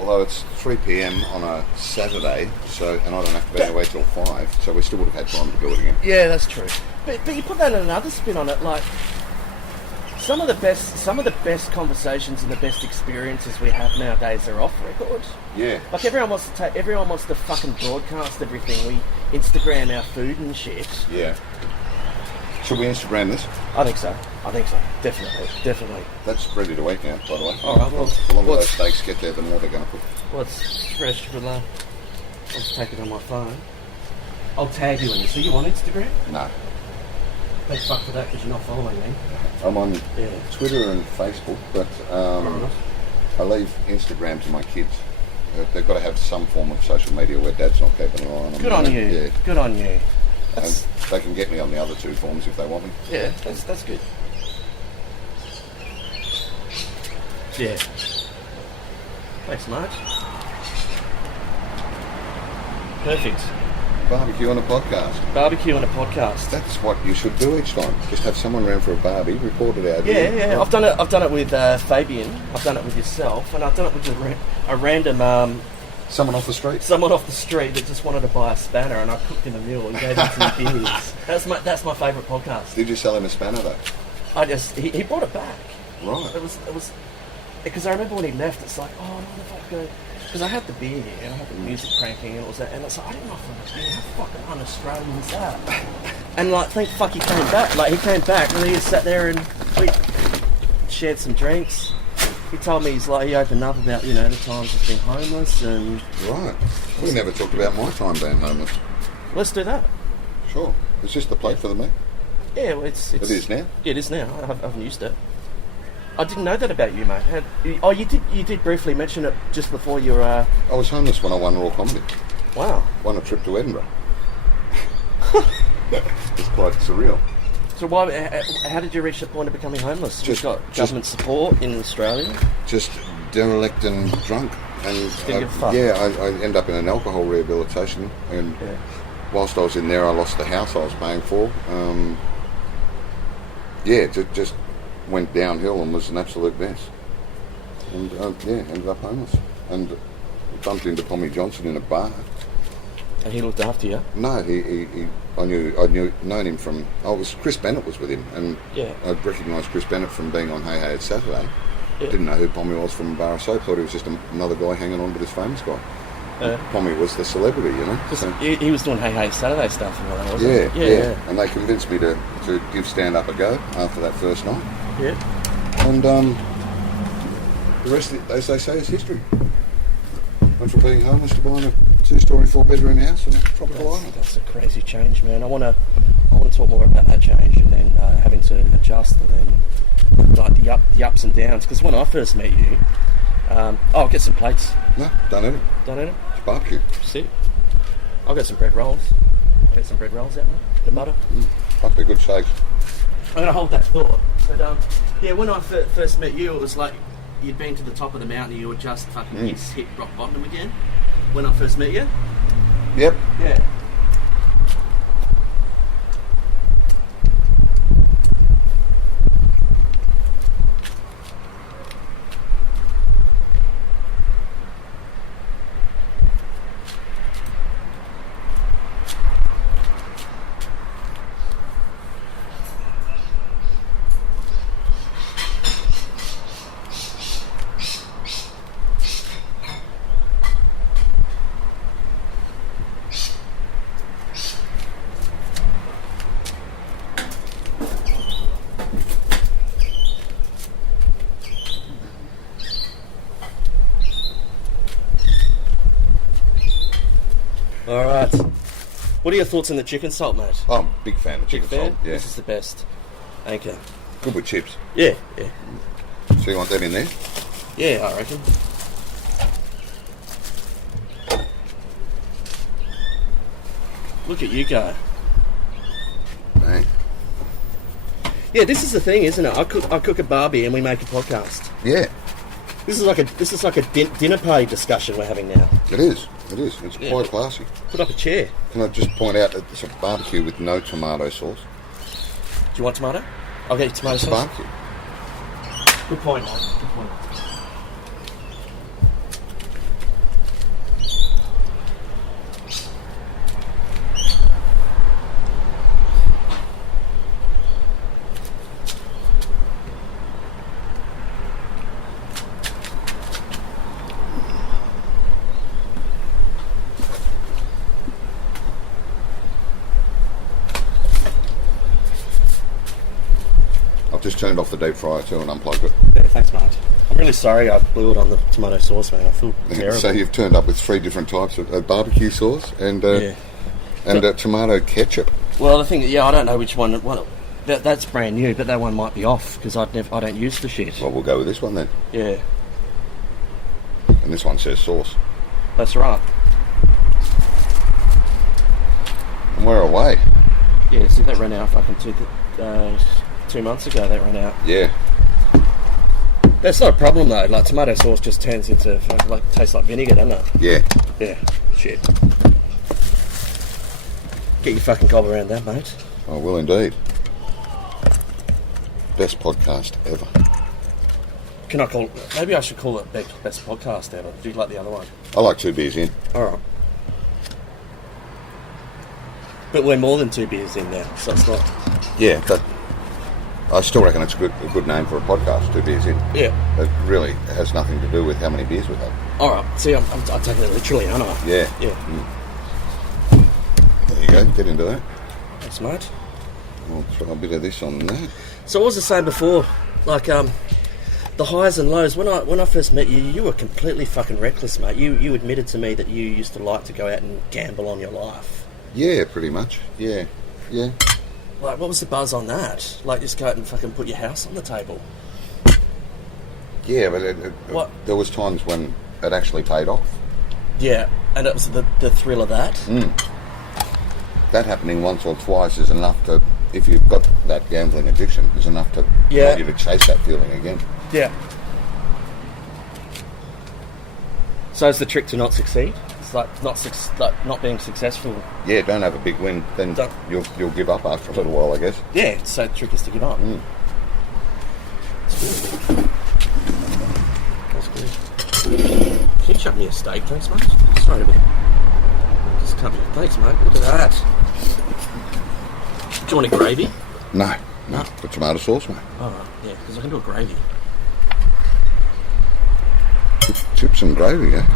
Although it's 3 p.m. on a Saturday, and I don't have to be away till 5, so we still would have had time to do it again. Yeah, that's true. But you put that in another spin on it, like some of the best conversations and the best experiences we have nowadays are off record. Yeah. Like everyone wants to fucking broadcast everything. We Instagram our food and shit. Yeah. Should we Instagram this? I think so. Definitely. That's ready to eat now, by the way. All right, well, the longer those what's- steaks get there, the more they're going to cook. Well, it's fresh for the. I'll just take it on my phone. I'll tag you in this. Are you on Instagram? No. Thank fuck for that because you're not following me. I'm on Yeah. Twitter and Facebook, but Right. I leave Instagram to my kids. They've got to have some form of social media where Dad's not keeping an eye on them. Good on you. Yeah. Good on you. And That's, they can get me on the other 2 forms if they want me. yeah, that's good. Yeah. Thanks, Mark. Perfect. Barbecue on a podcast. Barbecue on a podcast. That's what you should do each time. Just have someone around for a barbie, record it out. Yeah. I've done it with Fabian. I've done it with yourself, and I've done it with a random Someone off the street. someone off the street that just wanted to buy a spanner, and I cooked him a meal and gave him some beers. That's my favourite podcast. Did you sell him a spanner though? He brought it back. Right. It was because I remember when he left. It's like, oh, motherfucker. Because I had the beer and I had the music cranking and it was that, and it's like I didn't offer him a beer. How fucking un-Australian is that? And like, thank fuck he came back. Like he came back and he just sat there and we shared some drinks. He told me he opened up about the times he's been homeless and. Right. We never talked about my time being homeless. Let's do that. Sure. It's just the plate for the meat. Yeah, well, it's It is now. It is now. I haven't used it. I didn't know that about you, mate. You did briefly mention it just before you were. I was homeless when I won Raw Comedy. Wow. Won a trip to Edinburgh. It's quite surreal. So how did you reach the point of becoming homeless? You've got government support in Australia. Just derelict and drunk. And Didn't give a fuck. I end up in an alcohol rehabilitation. And whilst I was in there, I lost the house I was paying for. It just went downhill and was an absolute mess. And ended up homeless. And bumped into Tommy Johnson in a bar. And he looked after you. No, I'd known him from. Chris Bennett was with him, and Yeah. I'd recognised Chris Bennett from being on Hey Hey It's Saturday. Yeah. Didn't know who Pommy was from a bar of soap. Thought he was just another guy hanging on to this famous guy. Pommy was the celebrity, So, He was doing Hey Saturday stuff and all that, wasn't he? yeah. And they convinced me to give stand-up a go after that first night. Yeah. And the rest, as they say, is history. Went from being homeless to buying a 2-story, 4-bedroom house on a tropical island. That's a crazy change, man. I want to talk more about that change and then having to adjust and then like the ups and downs. Because when I first met you, I'll get some plates. No, don't eat it. Don't eat them. It's barbecue. Sit. I'll get some bread rolls. I'll get some bread rolls out, mate. The butter. Must be good shakes. I'm going to hold that thought. But when I first met you, it was like you'd been to the top of the mountain and you were just fucking hit rock bottom again. when I first met you? Yep. Yeah. All right. What are your thoughts on the chicken salt, mate? Oh, I'm a big fan of chicken Fan? salt. Yeah. This is the best. Okay. Good with chips. Yeah, yeah. So you want that in there? Yeah, I reckon. Look at you go. Bang. Yeah, this is the thing, isn't it? I cook a barbie and we make a podcast. Yeah, This is like a dinner party discussion we're having now. it is. It is. It's Yeah. quite classy. Put up a chair. Can I just point out that it's a barbecue with no tomato sauce? Do you want tomato? I'll get you tomato It's a sauce. barbecue. Good point, mate. Good point. I've just turned off the deep fryer too and unplugged it. Yeah, thanks, mate. I'm really sorry I blew it on the tomato sauce, man. I feel terrible. So you've turned up with 3 different types of barbecue sauce and tomato ketchup. Well, the thing, I don't know which one. Well, that's brand new, but that one might be off because I don't use the shit. Well, we'll go with this one then. Yeah, And this one says sauce. that's right. And we're away. Yeah, see, that ran out fucking 2 months ago. That ran out. Yeah. That's not a problem though. Like tomato sauce just turns into tastes like vinegar, doesn't it? Yeah. Yeah. Shit. Get your fucking gob around that, mate. I will indeed. Best podcast ever. Can I call? Maybe I should call it best podcast ever. Do you like the other one? I like 2 beers in. All right. But we're more than 2 beers in now, so it's not. Yeah, but I still reckon it's a good name for a podcast, 2 beers in. Yeah. It really has nothing to do with how many beers we've had. All right. See, I'm taking it literally, aren't I? Yeah. Yeah. There you go, get into that. Thanks, mate. We'll throw a bit of this on that. So what was I saying before? Like, the highs and lows. When I first met you, you were completely fucking reckless, mate. You admitted to me that you used to like to go out and gamble on your life. Yeah, pretty much. Yeah. Yeah. Like, what was the buzz on that? Like, just go out and fucking put your house on the table. Yeah, but What? there was times when it actually paid off. Yeah, and it was the thrill of that. That happening once or twice is enough to, if you've got that gambling addiction, is enough to Yeah. get you to chase that feeling again. Yeah. So is the trick to not succeed? It's like not being successful. Yeah, don't have a big win, then Don't. you'll give up after a little while, I guess. Yeah, so the trick is to give up. That's good. Can you chuck me a steak, thanks, mate? Sorry a bit. Just cut me. Thanks, mate. Look at that. Do you want a gravy? No. The tomato sauce, mate. Oh, right. Yeah, because I can do a gravy. Chips and gravy, yeah.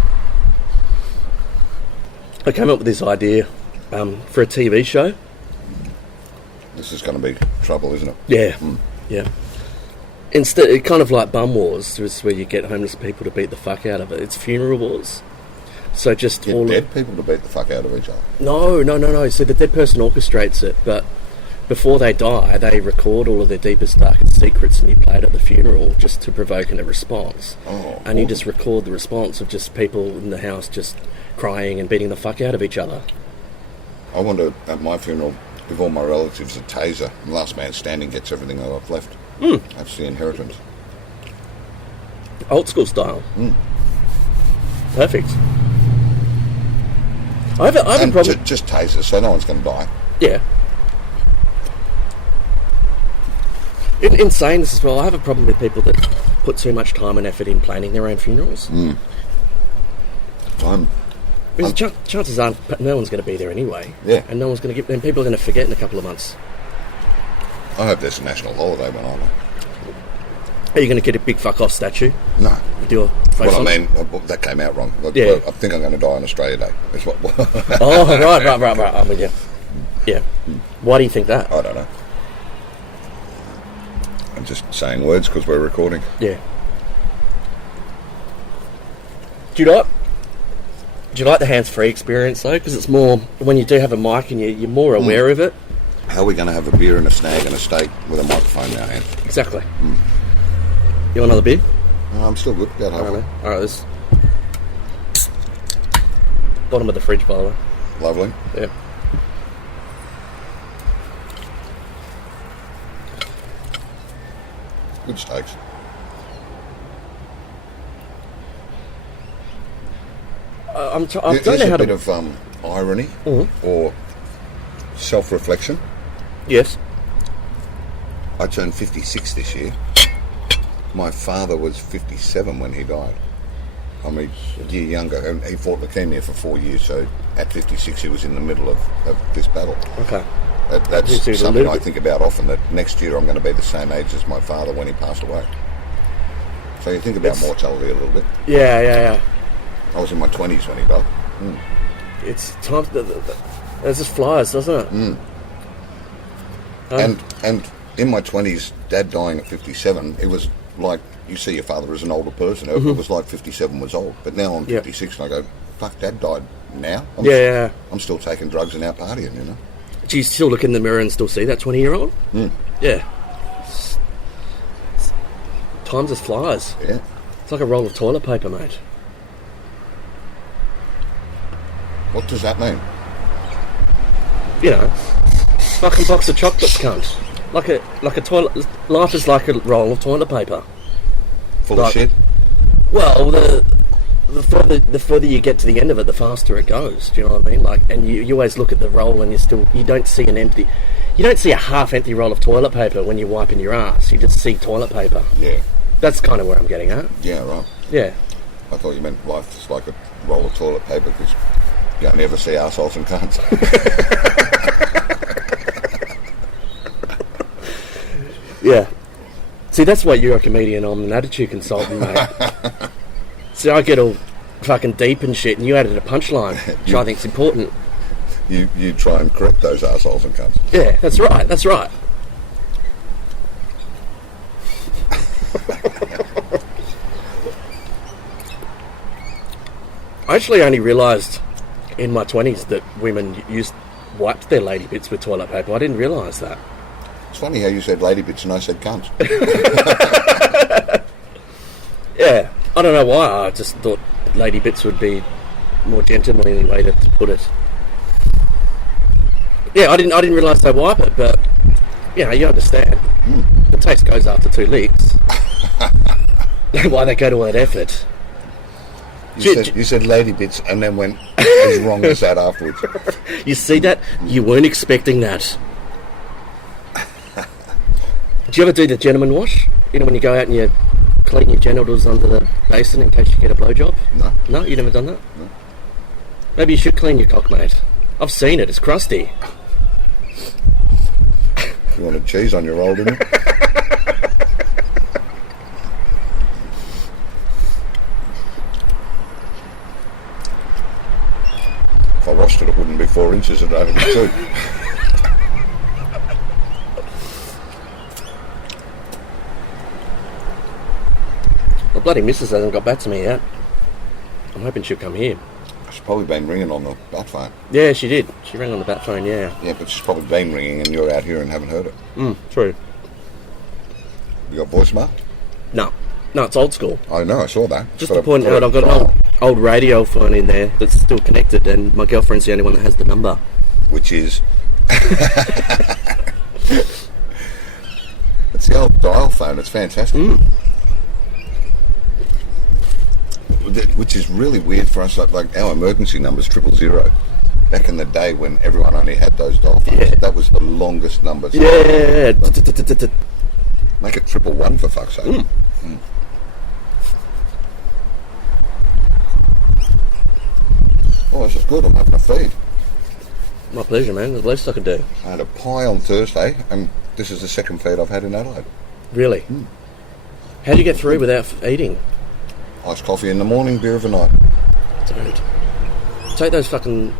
I came up with this idea for a TV show. This is going to be trouble, isn't it? Yeah, yeah. Instead, it kind of like Bum Wars, is where you get homeless people to beat the fuck out of it. It's funeral wars. So just Get all dead people to beat the fuck out of each other. No. So the dead person orchestrates it, but before they die, they record all of their deepest, darkest secrets, and you play it at the funeral just to provoke a response. Oh, and you just record the response of just people in the house just crying and beating the fuck out of each other. I wonder at my funeral if all my relatives are taser and last man standing gets everything that I've left. That's the inheritance. Old school style. Perfect. I have a problem. Just tasers, so no one's going to die. Yeah. In saying this as well, I have a problem with people that put too much time and effort in planning their own funerals. Because chances are no one's going to be there anyway. Yeah. And no one's going to and people are going to forget in a couple of months. I hope there's a national holiday when I'm there. Are you going to get a big fuck off statue? No. With your face Well, on I it? mean, that came out wrong. Yeah. I think I'm going to die on Australia Day. That's what. Oh, right. I'm with you. Yeah. Why do you think that? I don't know. I'm just saying words because we're recording. Yeah. Do you like the hands-free experience though? Because it's more when you do have a mic and you're more aware of it. How are we going to have a beer and a snag and a steak with a microphone in our hand? Exactly. You want another beer? I'm still good. About halfway. All right. This bottom of the fridge, by the way. Lovely. Yeah. Good steaks. I don't There's know how a bit to. of irony or self-reflection. Yes. I turned 56 this year. My father was 57 when he died. I'm a year younger, and he fought leukemia for 4 years, so at 56 he was in the middle of this battle. Okay. That's something I think about often, that next year I'm going to be the same age as my father when he passed away. So you think about mortality a little bit. Yeah. I was in my 20s when he died. It's time. It just flies, doesn't it? And in my 20s, Dad dying at 57, it was like, you see your father as an older person. It was like 57 was old. But now I'm 56 and I go, fuck, Dad died now? I'm still taking drugs and out partying, you know? Do you still look in the mirror and still see that 20-year-old? Yeah. Time just flies. Yeah. It's like a roll of toilet paper, mate. What does that mean? You know, fucking box of chocolates, cunt. Like a toilet. Life is like a roll of toilet paper. Full of shit? Well, the further you get to the end of it, the faster it goes. Do you know what I mean? Like, and you always look at the roll, and you don't see a half-empty roll of toilet paper when you're wiping your ass. You just see toilet paper. Yeah. That's kind of where I'm getting at. Yeah, right. Yeah. I thought you meant life is like a roll of toilet paper because you don't ever see arseholes and cunts. Yeah. See, that's why you're a comedian. I'm an attitude consultant, mate. See, I get all fucking deep and shit, and you added a punchline, which I think's important. You try and correct those arseholes and cunts. Yeah, that's right. I actually only realised in my 20s that women wiped their lady bits with toilet paper. I didn't realise that. It's funny how you said lady bits and I said cunts. Yeah, I don't know why. I just thought lady bits would be more gentlemanly way to put it. Yeah, I didn't realise they wipe it, but you know, you understand. The taste goes after 2 licks. Why they go to all that effort? You said lady bits and then went as wrong as that afterwards. You see that? You weren't expecting that. Do you ever do the gentleman wash? You know, when you go out and you clean your genitals under the basin in case you get a blowjob? No. No? You never done that? No. Maybe you should clean your cock, mate. I've seen it. It's crusty. You wanted cheese on your roll, didn't you? If I washed it, it wouldn't be 4 inches. It'd only be 2. The bloody missus hasn't got back to me yet. I'm hoping she'll come here. She's probably been ringing on the bat phone. Yeah, she did. She rang on the bat phone, yeah. Yeah, but she's probably been ringing and you're out here and haven't heard it. True. You got voicemail? No, it's old school. I know, I saw that. Just to point out, I've got an old radio phone in there that's still connected, and my girlfriend's the only one that has the number. Which is... It's the old dial phone, it's fantastic. Which is really weird for us, like our emergency number's 000. back in the day when everyone only had those dial phones. Yeah. That was the longest numbers. Yeah. Make it 111 for fuck's sake. Oh, this is good. I'm having a feed. My pleasure, man. The least I could do. I had a pie on Thursday, and this is the second feed I've had in Adelaide. Really? How do you get through without eating? Iced coffee in the morning, beer of the night. Dude. Take those fucking...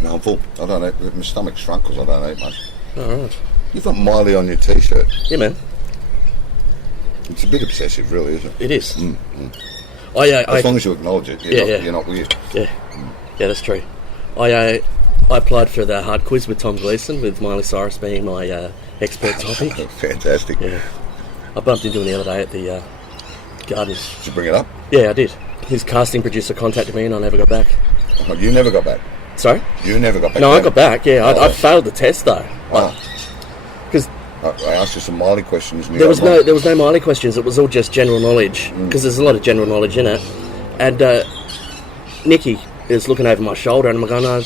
No, I'm full. I don't eat. My stomach's shrunk because I don't eat much. Alright. You've got Miley on your t-shirt. Yeah, man. It's a bit obsessive, really, isn't it? It is. As long as you acknowledge it, you're not weird. Yeah. Yeah, that's true. I applied for the hard quiz with Tom Gleeson, with Miley Cyrus being my expert topic. Fantastic. Yeah. I bumped into him the other day at the Gardens. Did you bring it up? Yeah, I did. His casting producer contacted me and I never got back. Oh, you never got back? Sorry? You never got back? No, I got back, yeah. I failed the test, though. Oh. Because I asked you some Miley questions. And there was no Miley questions. It was all just general knowledge, because there's a lot of general knowledge in it. And Nikki is looking over my shoulder, and I'm going, no,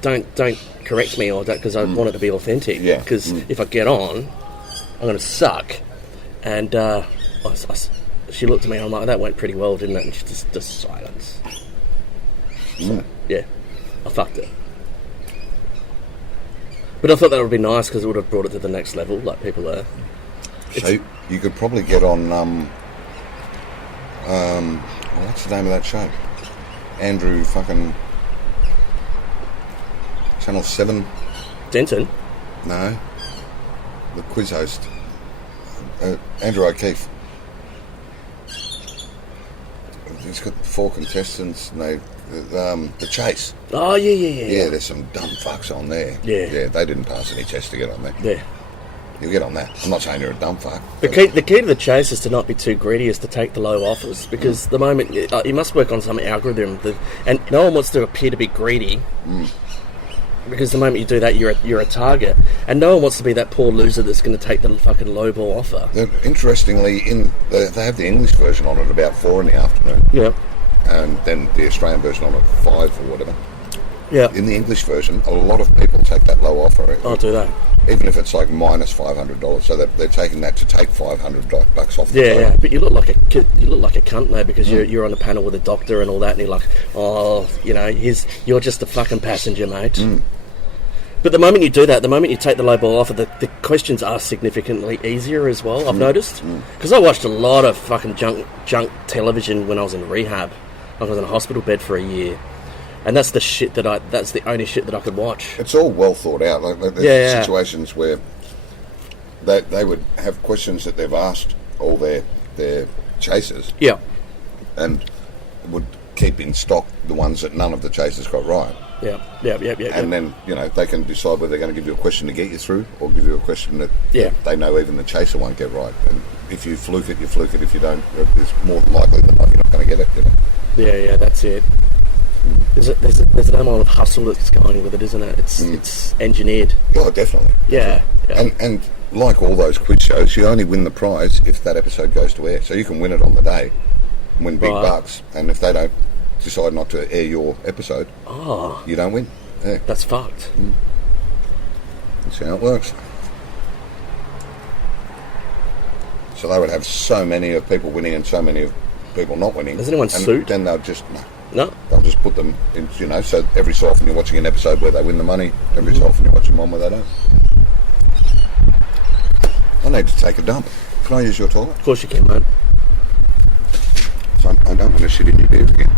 don't correct me, or because I want it to be authentic. Yeah. Because if I get on, I'm going to suck. And she looked at me, and I'm like, that went pretty well, didn't it? And she just silence. So, yeah, I fucked it. But I thought that would be nice because it would have brought it to the next level, like people there. So you could probably get on, what's the name of that show? Andrew fucking... Channel 7? Denton? No. The quiz host. Andrew O'Keefe. He's got 4 contestants and the Chase. Oh, yeah. Yeah, there's some dumb fucks on there. Yeah. They didn't pass any tests to get on there. Yeah. You'll get on that. I'm not saying you're a dumb fuck. The key to the chase is to not be too greedy, is to take the low offers, because the moment you must work on some algorithm, and no one wants to appear to be greedy, because the moment you do that, you're a target, and no one wants to be that poor loser that's going to take the fucking low ball offer. Interestingly, they have the English version on at about 4 in the afternoon. Yeah. And then the Australian version on at 5 or whatever. Yeah. In the English version, a lot of people take that low offer. I'll do that. Even if it's like minus $500, so they're taking that to take $500 off. Yeah. But you look like a cunt though, because you're on a panel with a doctor and all that, and you're like, oh, you're just a fucking passenger, mate. But the moment you do that, the moment you take the low ball offer, the questions are significantly easier as well. I've noticed, because I watched a lot of fucking junk television when I was in rehab. I was in a hospital bed for a year. And that's the only shit that I could watch. It's all well thought out. Like there's situations where they would have questions that they've asked all their chasers. Yeah. And would keep in stock the ones that none of the chasers got right. Yeah. And then, they can decide whether they're going to give you a question to get you through, or give you a question that they know even the chaser won't get right. And if you fluke it, you fluke it. If you don't, it's more than likely than not you're not going to get it. Yeah, that's it. There's an element of hustle that's going with it, isn't it? It's engineered. Oh, definitely. Yeah. And like all those quiz shows, you only win the prize if that episode goes to air. So you can win it on the day, win big bucks, and if they don't decide not to air your episode, you don't win. Yeah. That's fucked. That's how it works. So they would have so many of people winning and so many of people not winning. Has anyone sued? Then they'll just... No. They'll just put them in, so every so often you're watching an episode where they win the money, every so often you're watching one where they don't. I need to take a dump. Can I use your toilet? Of course you can, mate. So I don't want to shit in your beer again.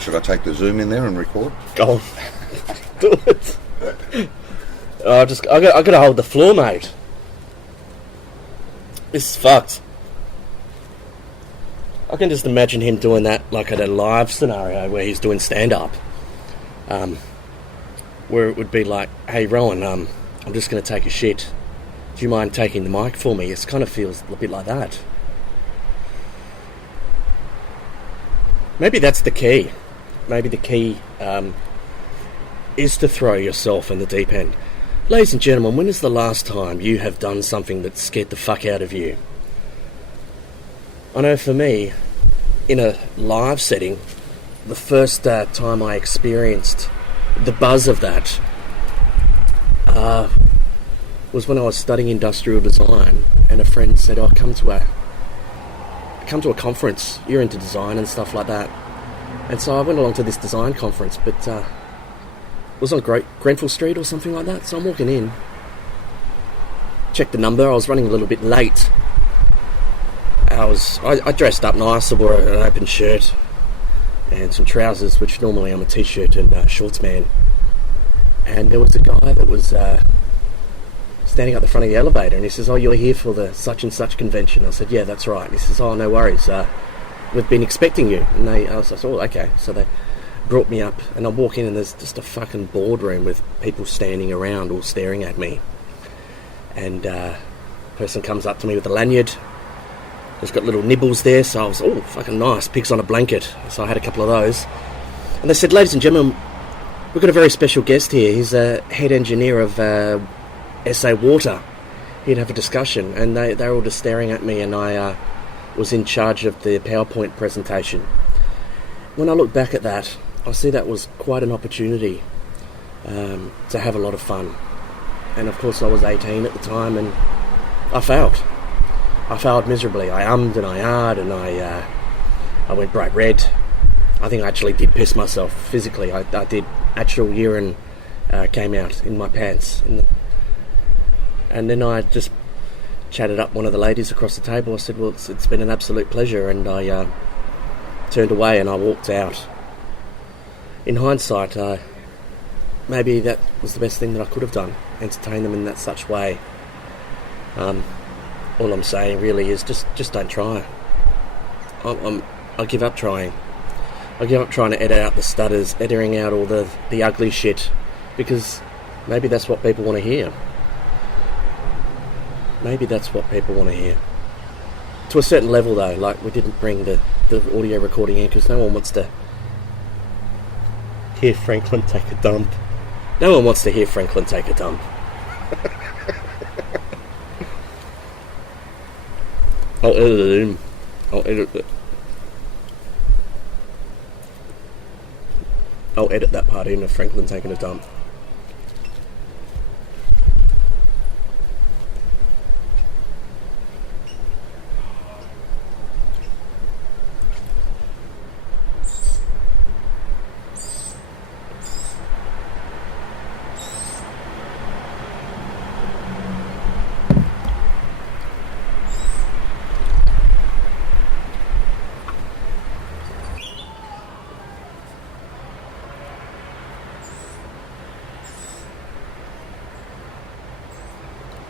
Should I take the Zoom in there and record? Go on. Do it. I got to hold the floor, mate. This is fucked. I can just imagine him doing that like at a live scenario where he's doing stand-up. Where it would be like, hey, Rowan, I'm just going to take a shit. Do you mind taking the mic for me? It kind of feels a bit like that. Maybe that's the key. Maybe the key is to throw yourself in the deep end. Ladies and gentlemen, when is the last time you have done something that scared the fuck out of you? I know for me, in a live setting, the first time I experienced the buzz of that was when I was studying industrial design, and a friend said, "Oh, come to a conference. You're into design and stuff like that." And so I went along to this design conference, but it was on Grenfell Street or something like that. So I'm walking in, checked the number. I was running a little bit late. I dressed up nice. I wore an open shirt and some trousers, which normally I'm a t-shirt and shorts man. And there was a guy that was standing at the front of the elevator, and he says, "Oh, you're here for the such and such convention?" I said, "Yeah, that's right." And he says, "Oh, no worries. We've been expecting you." And I was like, "Oh, okay." So they brought me up, and I walk in, and there's just a fucking boardroom with people standing around all staring at me. And a person comes up to me with a lanyard. It's got little nibbles there, so I was, "Oh, fucking nice, pigs on a blanket." So I had a couple of those. And they said, "Ladies and gentlemen, we've got a very special guest here. He's a head engineer of SA Water. He'd have a discussion." And they were all just staring at me, and I was in charge of the PowerPoint presentation. When I look back at that, I see that was quite an opportunity to have a lot of fun. And of course I was 18 at the time, and I failed. I failed miserably. I ummed and I ahed, and I went bright red. I think I actually did piss myself physically. I did. Actual urine came out in my pants. And then I just chatted up one of the ladies across the table. I said, "Well, it's been an absolute pleasure," and I turned away and I walked out. In hindsight, maybe that was the best thing that I could have done, entertain them in that such way. All I'm saying really is just don't try. I give up trying. I give up trying to edit out the stutters, editing out all the ugly shit, because maybe that's what people want to hear. Maybe that's what people want to hear. To a certain level though, like we didn't bring the audio recording in because no one wants to hear Franklin take a dump. No one wants to hear Franklin take a dump. I'll edit it in. I'll edit that part in of Franklin taking a dump.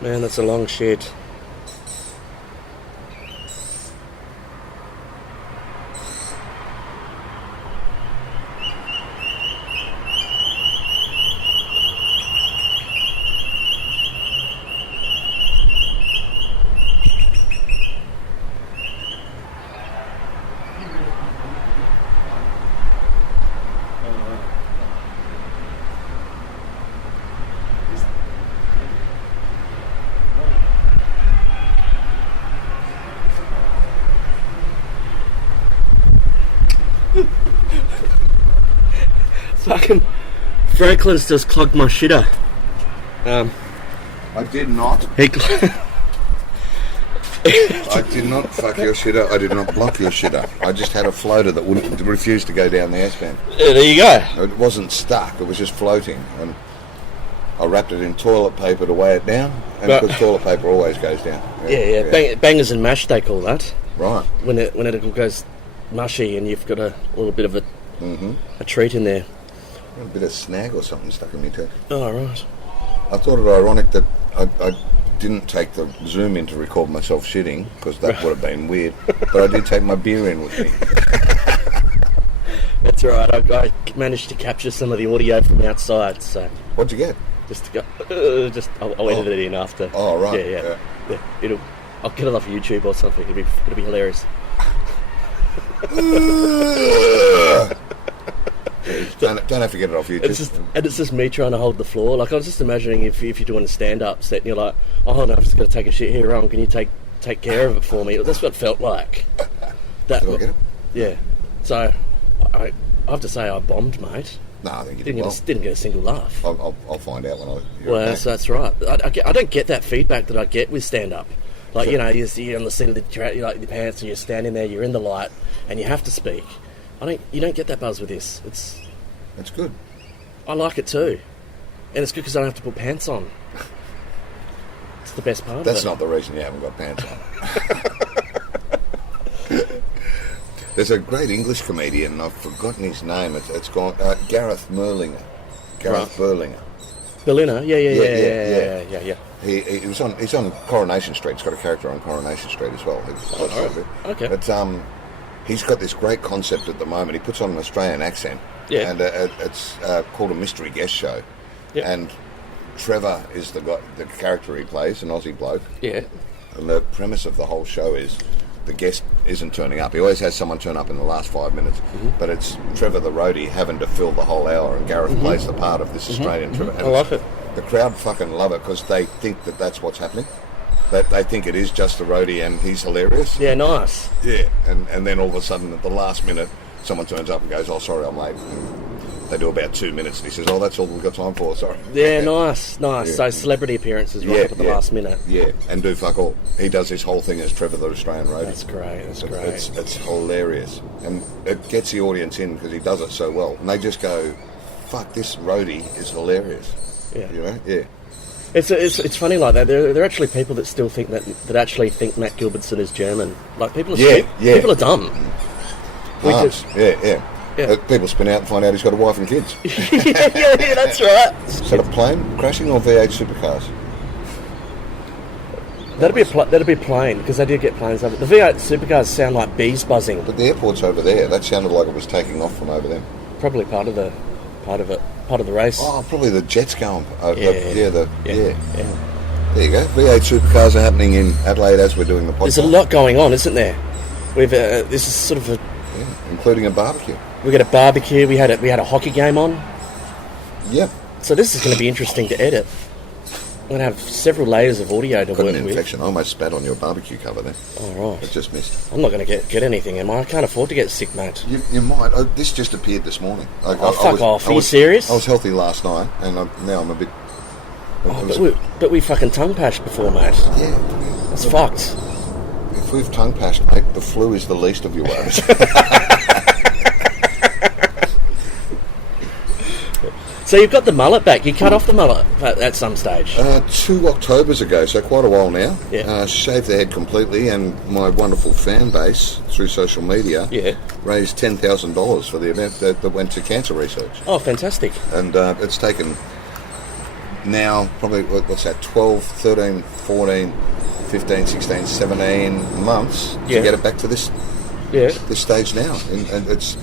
Man, that's a long shit. Fucking Franklin's just clogged my shitter. I did not. I did not fuck your shitter. I did not block your shitter. I just had a floater that wouldn't refuse to go down the S-band. Yeah, there you go. It wasn't stuck. It was just floating, and I wrapped it in toilet paper to weigh it down. And because toilet paper always goes down. Yeah. Bangers and mash, they call that. Right. When it goes mushy and you've got a little bit of a treat in there. A bit of snag or something stuck in me too. Oh, right. I thought it ironic that I didn't take the Zoom in to record myself shitting, because that would have been weird. But I did take my beer in with me. That's right. I managed to capture some of the audio from outside. So what'd you get? Just to go. I'll edit it in after. Oh, right. Yeah. I'll get it off YouTube or something. It'll be hilarious. Don't have to get it off YouTube. It's just me trying to hold the floor. Like, I was just imagining if you're doing a stand-up set and you're like, "Oh no, I've just got to take a shit here, Ron. Can you take care of it for me?" That's what it felt like. Did I get it? Yeah. So I have to say I bombed, mate. No, I think you did well. Didn't get a single laugh. I'll find out when you're Well, back. that's right. I don't get that feedback that I get with stand-up. Like, you know, you're on the seat of you're like your pants and you're standing there, you're in the light, and you have to speak. You don't get that buzz with this. That's good. I like it too. And it's good because I don't have to put pants on. It's the best part of it. That's not the reason you haven't got pants on. There's a great English comedian, I've forgotten his name. It's gone Gareth Merlinger. Gareth Berlinger. Berliner? Yeah. He's on Coronation Street. He's got a character on Coronation Street as well. Okay. But he's got this great concept at the moment. He puts on an Australian accent. Yeah. And it's called a mystery guest show. Yeah. And Trevor is the character he plays, an Aussie bloke. Yeah. And the premise of the whole show is the guest isn't turning up. He always has someone turn up in the last 5 minutes. Mm-hmm. But it's Trevor the roadie having to fill the whole hour, and Gareth plays the part of this Australian Trevor. And I like it. The crowd fucking love it because they think that that's what's happening. That they think it is just the roadie and he's hilarious. Yeah, nice. Yeah, and then all of a sudden at the last minute, someone turns up and goes, "Oh, sorry, I'm late." They do about 2 minutes, and he says, "Oh, that's all we've got time for. Sorry." Yeah, nice. Yeah. So celebrity appearances right up at the last minute. Yeah, and do fuck all. He does this whole thing as Trevor the Australian roadie. That's great. It's hilarious, and it gets the audience in because he does it so well, and they just go, "Fuck, this roadie is hilarious." Yeah. You know, yeah. It's funny like that. There are actually people that still think that actually think Matt Gilbertson is German. Like people are people are dumb. Yeah. People spin out and find out he's got a wife and kids. yeah, that's right. Is that a plane crashing or V8 supercars? That'd be a plane because they did get planes over. The V8 supercars sound like bees buzzing. But the airport's over there. That sounded like it was taking off from over there. Probably part of the race. Oh, probably the jets going. Yeah. There you go. V8 supercars are happening in Adelaide as we're doing the podcast. There's a lot going on, isn't there? This is sort of including a barbecue. We got a barbecue. We had a hockey game on. Yep. So this is going to be interesting to edit. I'm going to have several layers of audio to Got work an with. infection. I almost spat on your barbecue cover there. Oh, right. I just missed. I'm not going to get anything, am I? I can't afford to get sick, mate. You might. This just appeared this morning. Fuck off. Are you serious? I was healthy last night, and now I'm a bit... But we fucking tongue-pashed before, mate. Yeah. That's fucked. If we've tongue-pashed, mate, the flu is the least of your worries. So you've got the mullet back. You cut off the mullet at some stage. 2 Octobers ago, so quite a while now. Yeah. Shaved the head completely, and my wonderful fan base through social media raised $10,000 for the event that went to cancer research. Oh, fantastic. And it's taken now probably, what's that, 12, 13, 14, 15, 16, 17 months to get it back to this stage now. And it's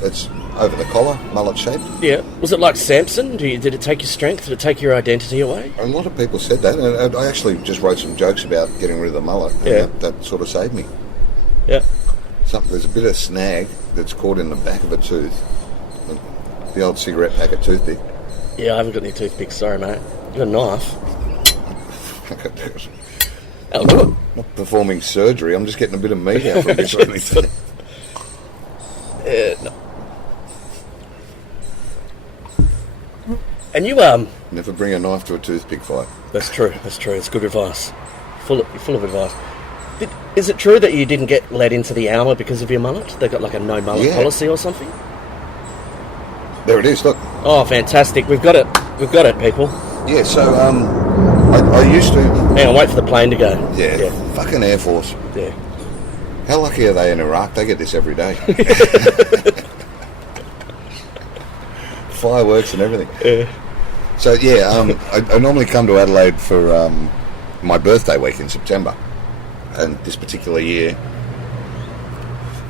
over the collar, mullet shaped. Yeah. Was it like Samson? Did it take your strength? Did it take your identity away? A lot of people said that, and I actually just wrote some jokes about getting rid of the mullet, and that sort of saved me. Yeah. There's a bit of snag that's caught in the back of a tooth, the old cigarette packet toothpick. Yeah, I haven't got any toothpicks, sorry, mate. You got a knife? That'll do it. Not performing surgery, I'm just getting a bit of meat out from this. No. And you Never bring a knife to a toothpick fight. That's true. It's good advice. Full of advice. Is it true that you didn't get let into the Alma because of your mullet? They got like a no mullet policy or something? There it is, look. Oh, fantastic. We've got it, people. Yeah, so I used to... Hang on, wait for the plane to go. Yeah. Fucking Air Force. Yeah. How lucky are they in Iraq? They get this every day. Fireworks and everything. Yeah. So, I normally come to Adelaide for my birthday week in September. And this particular year,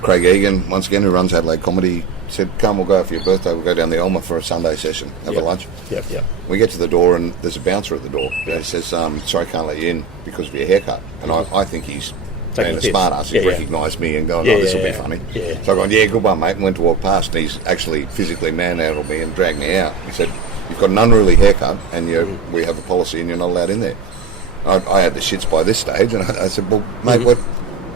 Craig Egan, once again, who runs Adelaide Comedy, said, "Come, we'll go out for your birthday. We'll go down the Elmer for a Sunday session, have a lunch." Yep. We get to the door, and there's a bouncer at the door. He says, "Sorry, can't let you in because of your haircut." And I think he's being a smart ass. He's recognised me and going, "This will be funny." Yeah. So I gone, "Yeah, good one, mate," and went to walk past, and he's actually physically manhandled me and dragged me out. He said, "You've got an unruly haircut, and we have a policy, and you're not allowed in there." I had the shits by this stage, and I said, "Well, mate, what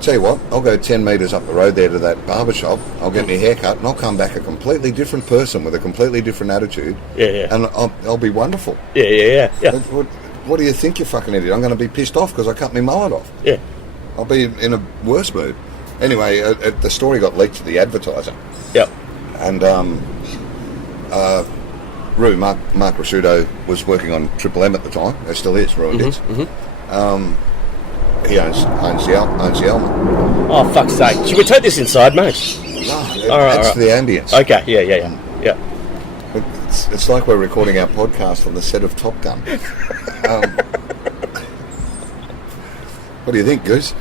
tell you what, I'll go 10 metres up the road there to that barber shop, I'll get my hair cut, and I'll come back a completely different person with a completely different attitude. Yeah. And I'll be wonderful. Yeah. What do you think, you fucking idiot? I'm going to be pissed off because I cut my mullet off. Yeah. I'll be in a worse mood. Anyway, the story got leaked to the Advertiser. Yep. And Mark Rasciuto was working on Triple M at the time. It still is, Ruined Hits. He owns the Elmer. Oh, fuck's sake. Should we take this inside, mate? No, All right. for the ambience. Okay, yeah. It's like we're recording our podcast on the set of Top Gun. What do you think, Goose?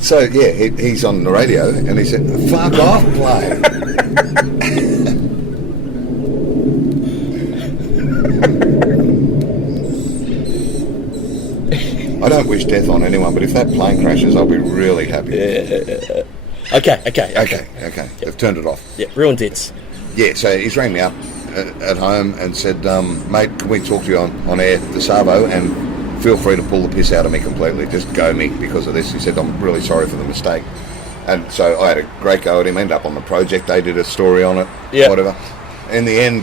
So, yeah, he's on the radio, and he said, "Fuck off, Blake." I don't wish death on anyone, but if that plane crashes, I'll be really happy. Yeah. Okay. They've turned it off. Yeah, Ruined Hits. Yeah, so he's rang me up at home and said, mate, can we talk to you on air, the Savo, and feel free to pull the piss out of me completely. Just go me because of this. He said, I'm really sorry for the mistake. And so I had a great go at him, ended up on the project. They did a story on it, whatever. In the end,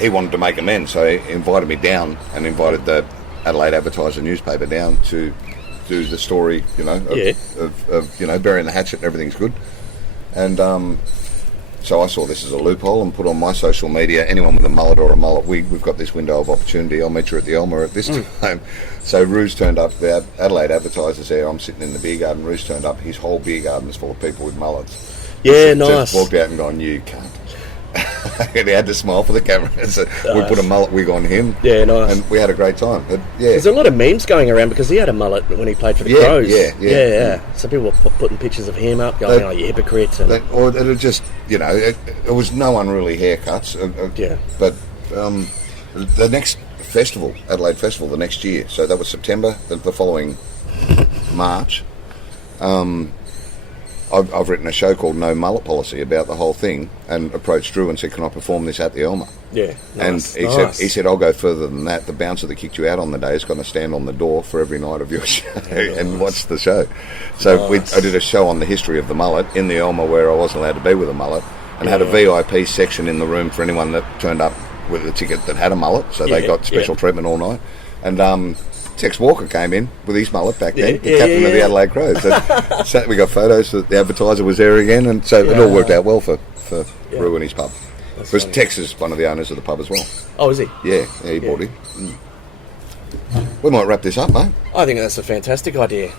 he wanted to make amends, so he invited me down and invited the Adelaide Advertiser newspaper down to do the story, of burying the hatchet and everything's good. And so I saw this as a loophole and put on my social media, anyone with a mullet or a mullet wig, we've got this window of opportunity. I'll meet you at the Elmer at this time. So Ruse turned up, the Adelaide Advertiser's there, I'm sitting in the beer garden, Ruse turned up, his whole beer garden is full of people with mullets. Yeah, nice. Just walked out and gone, you cunt. And he had to smile for the camera. So we put a mullet wig on him. Yeah, nice. And we had a great time. But, there's a lot of memes going around because he had a mullet when he played for the Crows. Yeah. So people were putting pictures of him up, going, "Oh, you hypocrite!" Or it just, it was no unruly haircuts. But the next festival, Adelaide Festival, the next year. So that was September. The following March. I've written a show called No Mullet Policy about the whole thing, and approached Drew and said, "Can I perform this at the Elmer?" Yeah, nice, and he said, "I'll go further than that. The bouncer that kicked you out on the day is going to stand on the door for every night of your show and watch the show." So I did a show on the history of the mullet in the Elmer, where I wasn't allowed to be with a mullet, and had a VIP section in the room for anyone that turned up with a ticket that had a mullet, so they got special treatment all night. And Tex Walker came in with his mullet back then, the captain of the Adelaide Crows. So we got photos that the Advertiser was there again, and so it all worked out well for Rue and his pub. Because Tex is one of the owners of the pub as well. Oh, is he? Yeah, he bought it. We might wrap this up, mate. I think that's a fantastic idea.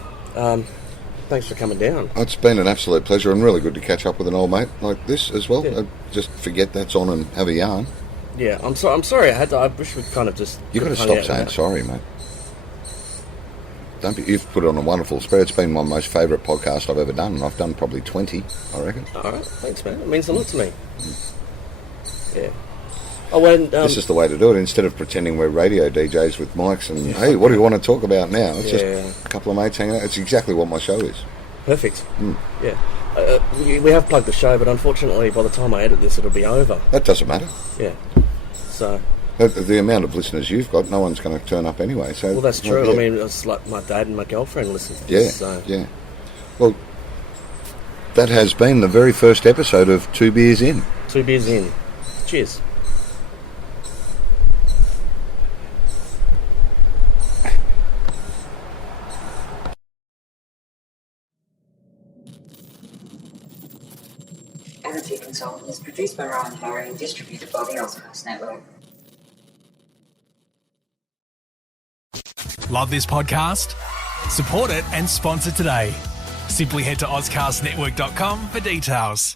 Thanks for coming down. It's been an absolute pleasure, and really good to catch up with an old mate like this as well. Just forget that's on and have a yarn. Yeah, I'm sorry. I wish we'd kind of just. You've got to stop saying sorry, mate. You've put it on a wonderful spread. It's been my most favourite podcast I've ever done, and I've done probably 20, I reckon. All right, thanks, man. It means a lot to me. Yeah. Oh, this is the way to do it. Instead of pretending we're radio DJs with mics and, hey, what do you want to talk about now? It's just a couple of mates hanging out. It's exactly what my show is. Perfect. Yeah. We have plugged the show, but unfortunately, by the time I edit this, it'll be over. That doesn't matter. Yeah. So... The amount of listeners you've got, no one's going to turn up anyway. So well, that's true. I mean, it's like my dad and my girlfriend listen to this. Yeah. Well, that has been the very first episode of 2 Beers In. 2 Beers In. Cheers. Energy Consultant is produced by Ryan Harry and distributed by the Ozzie Network. Love this podcast? Support it and sponsor today. Simply head to ozcastnetwork.com for details.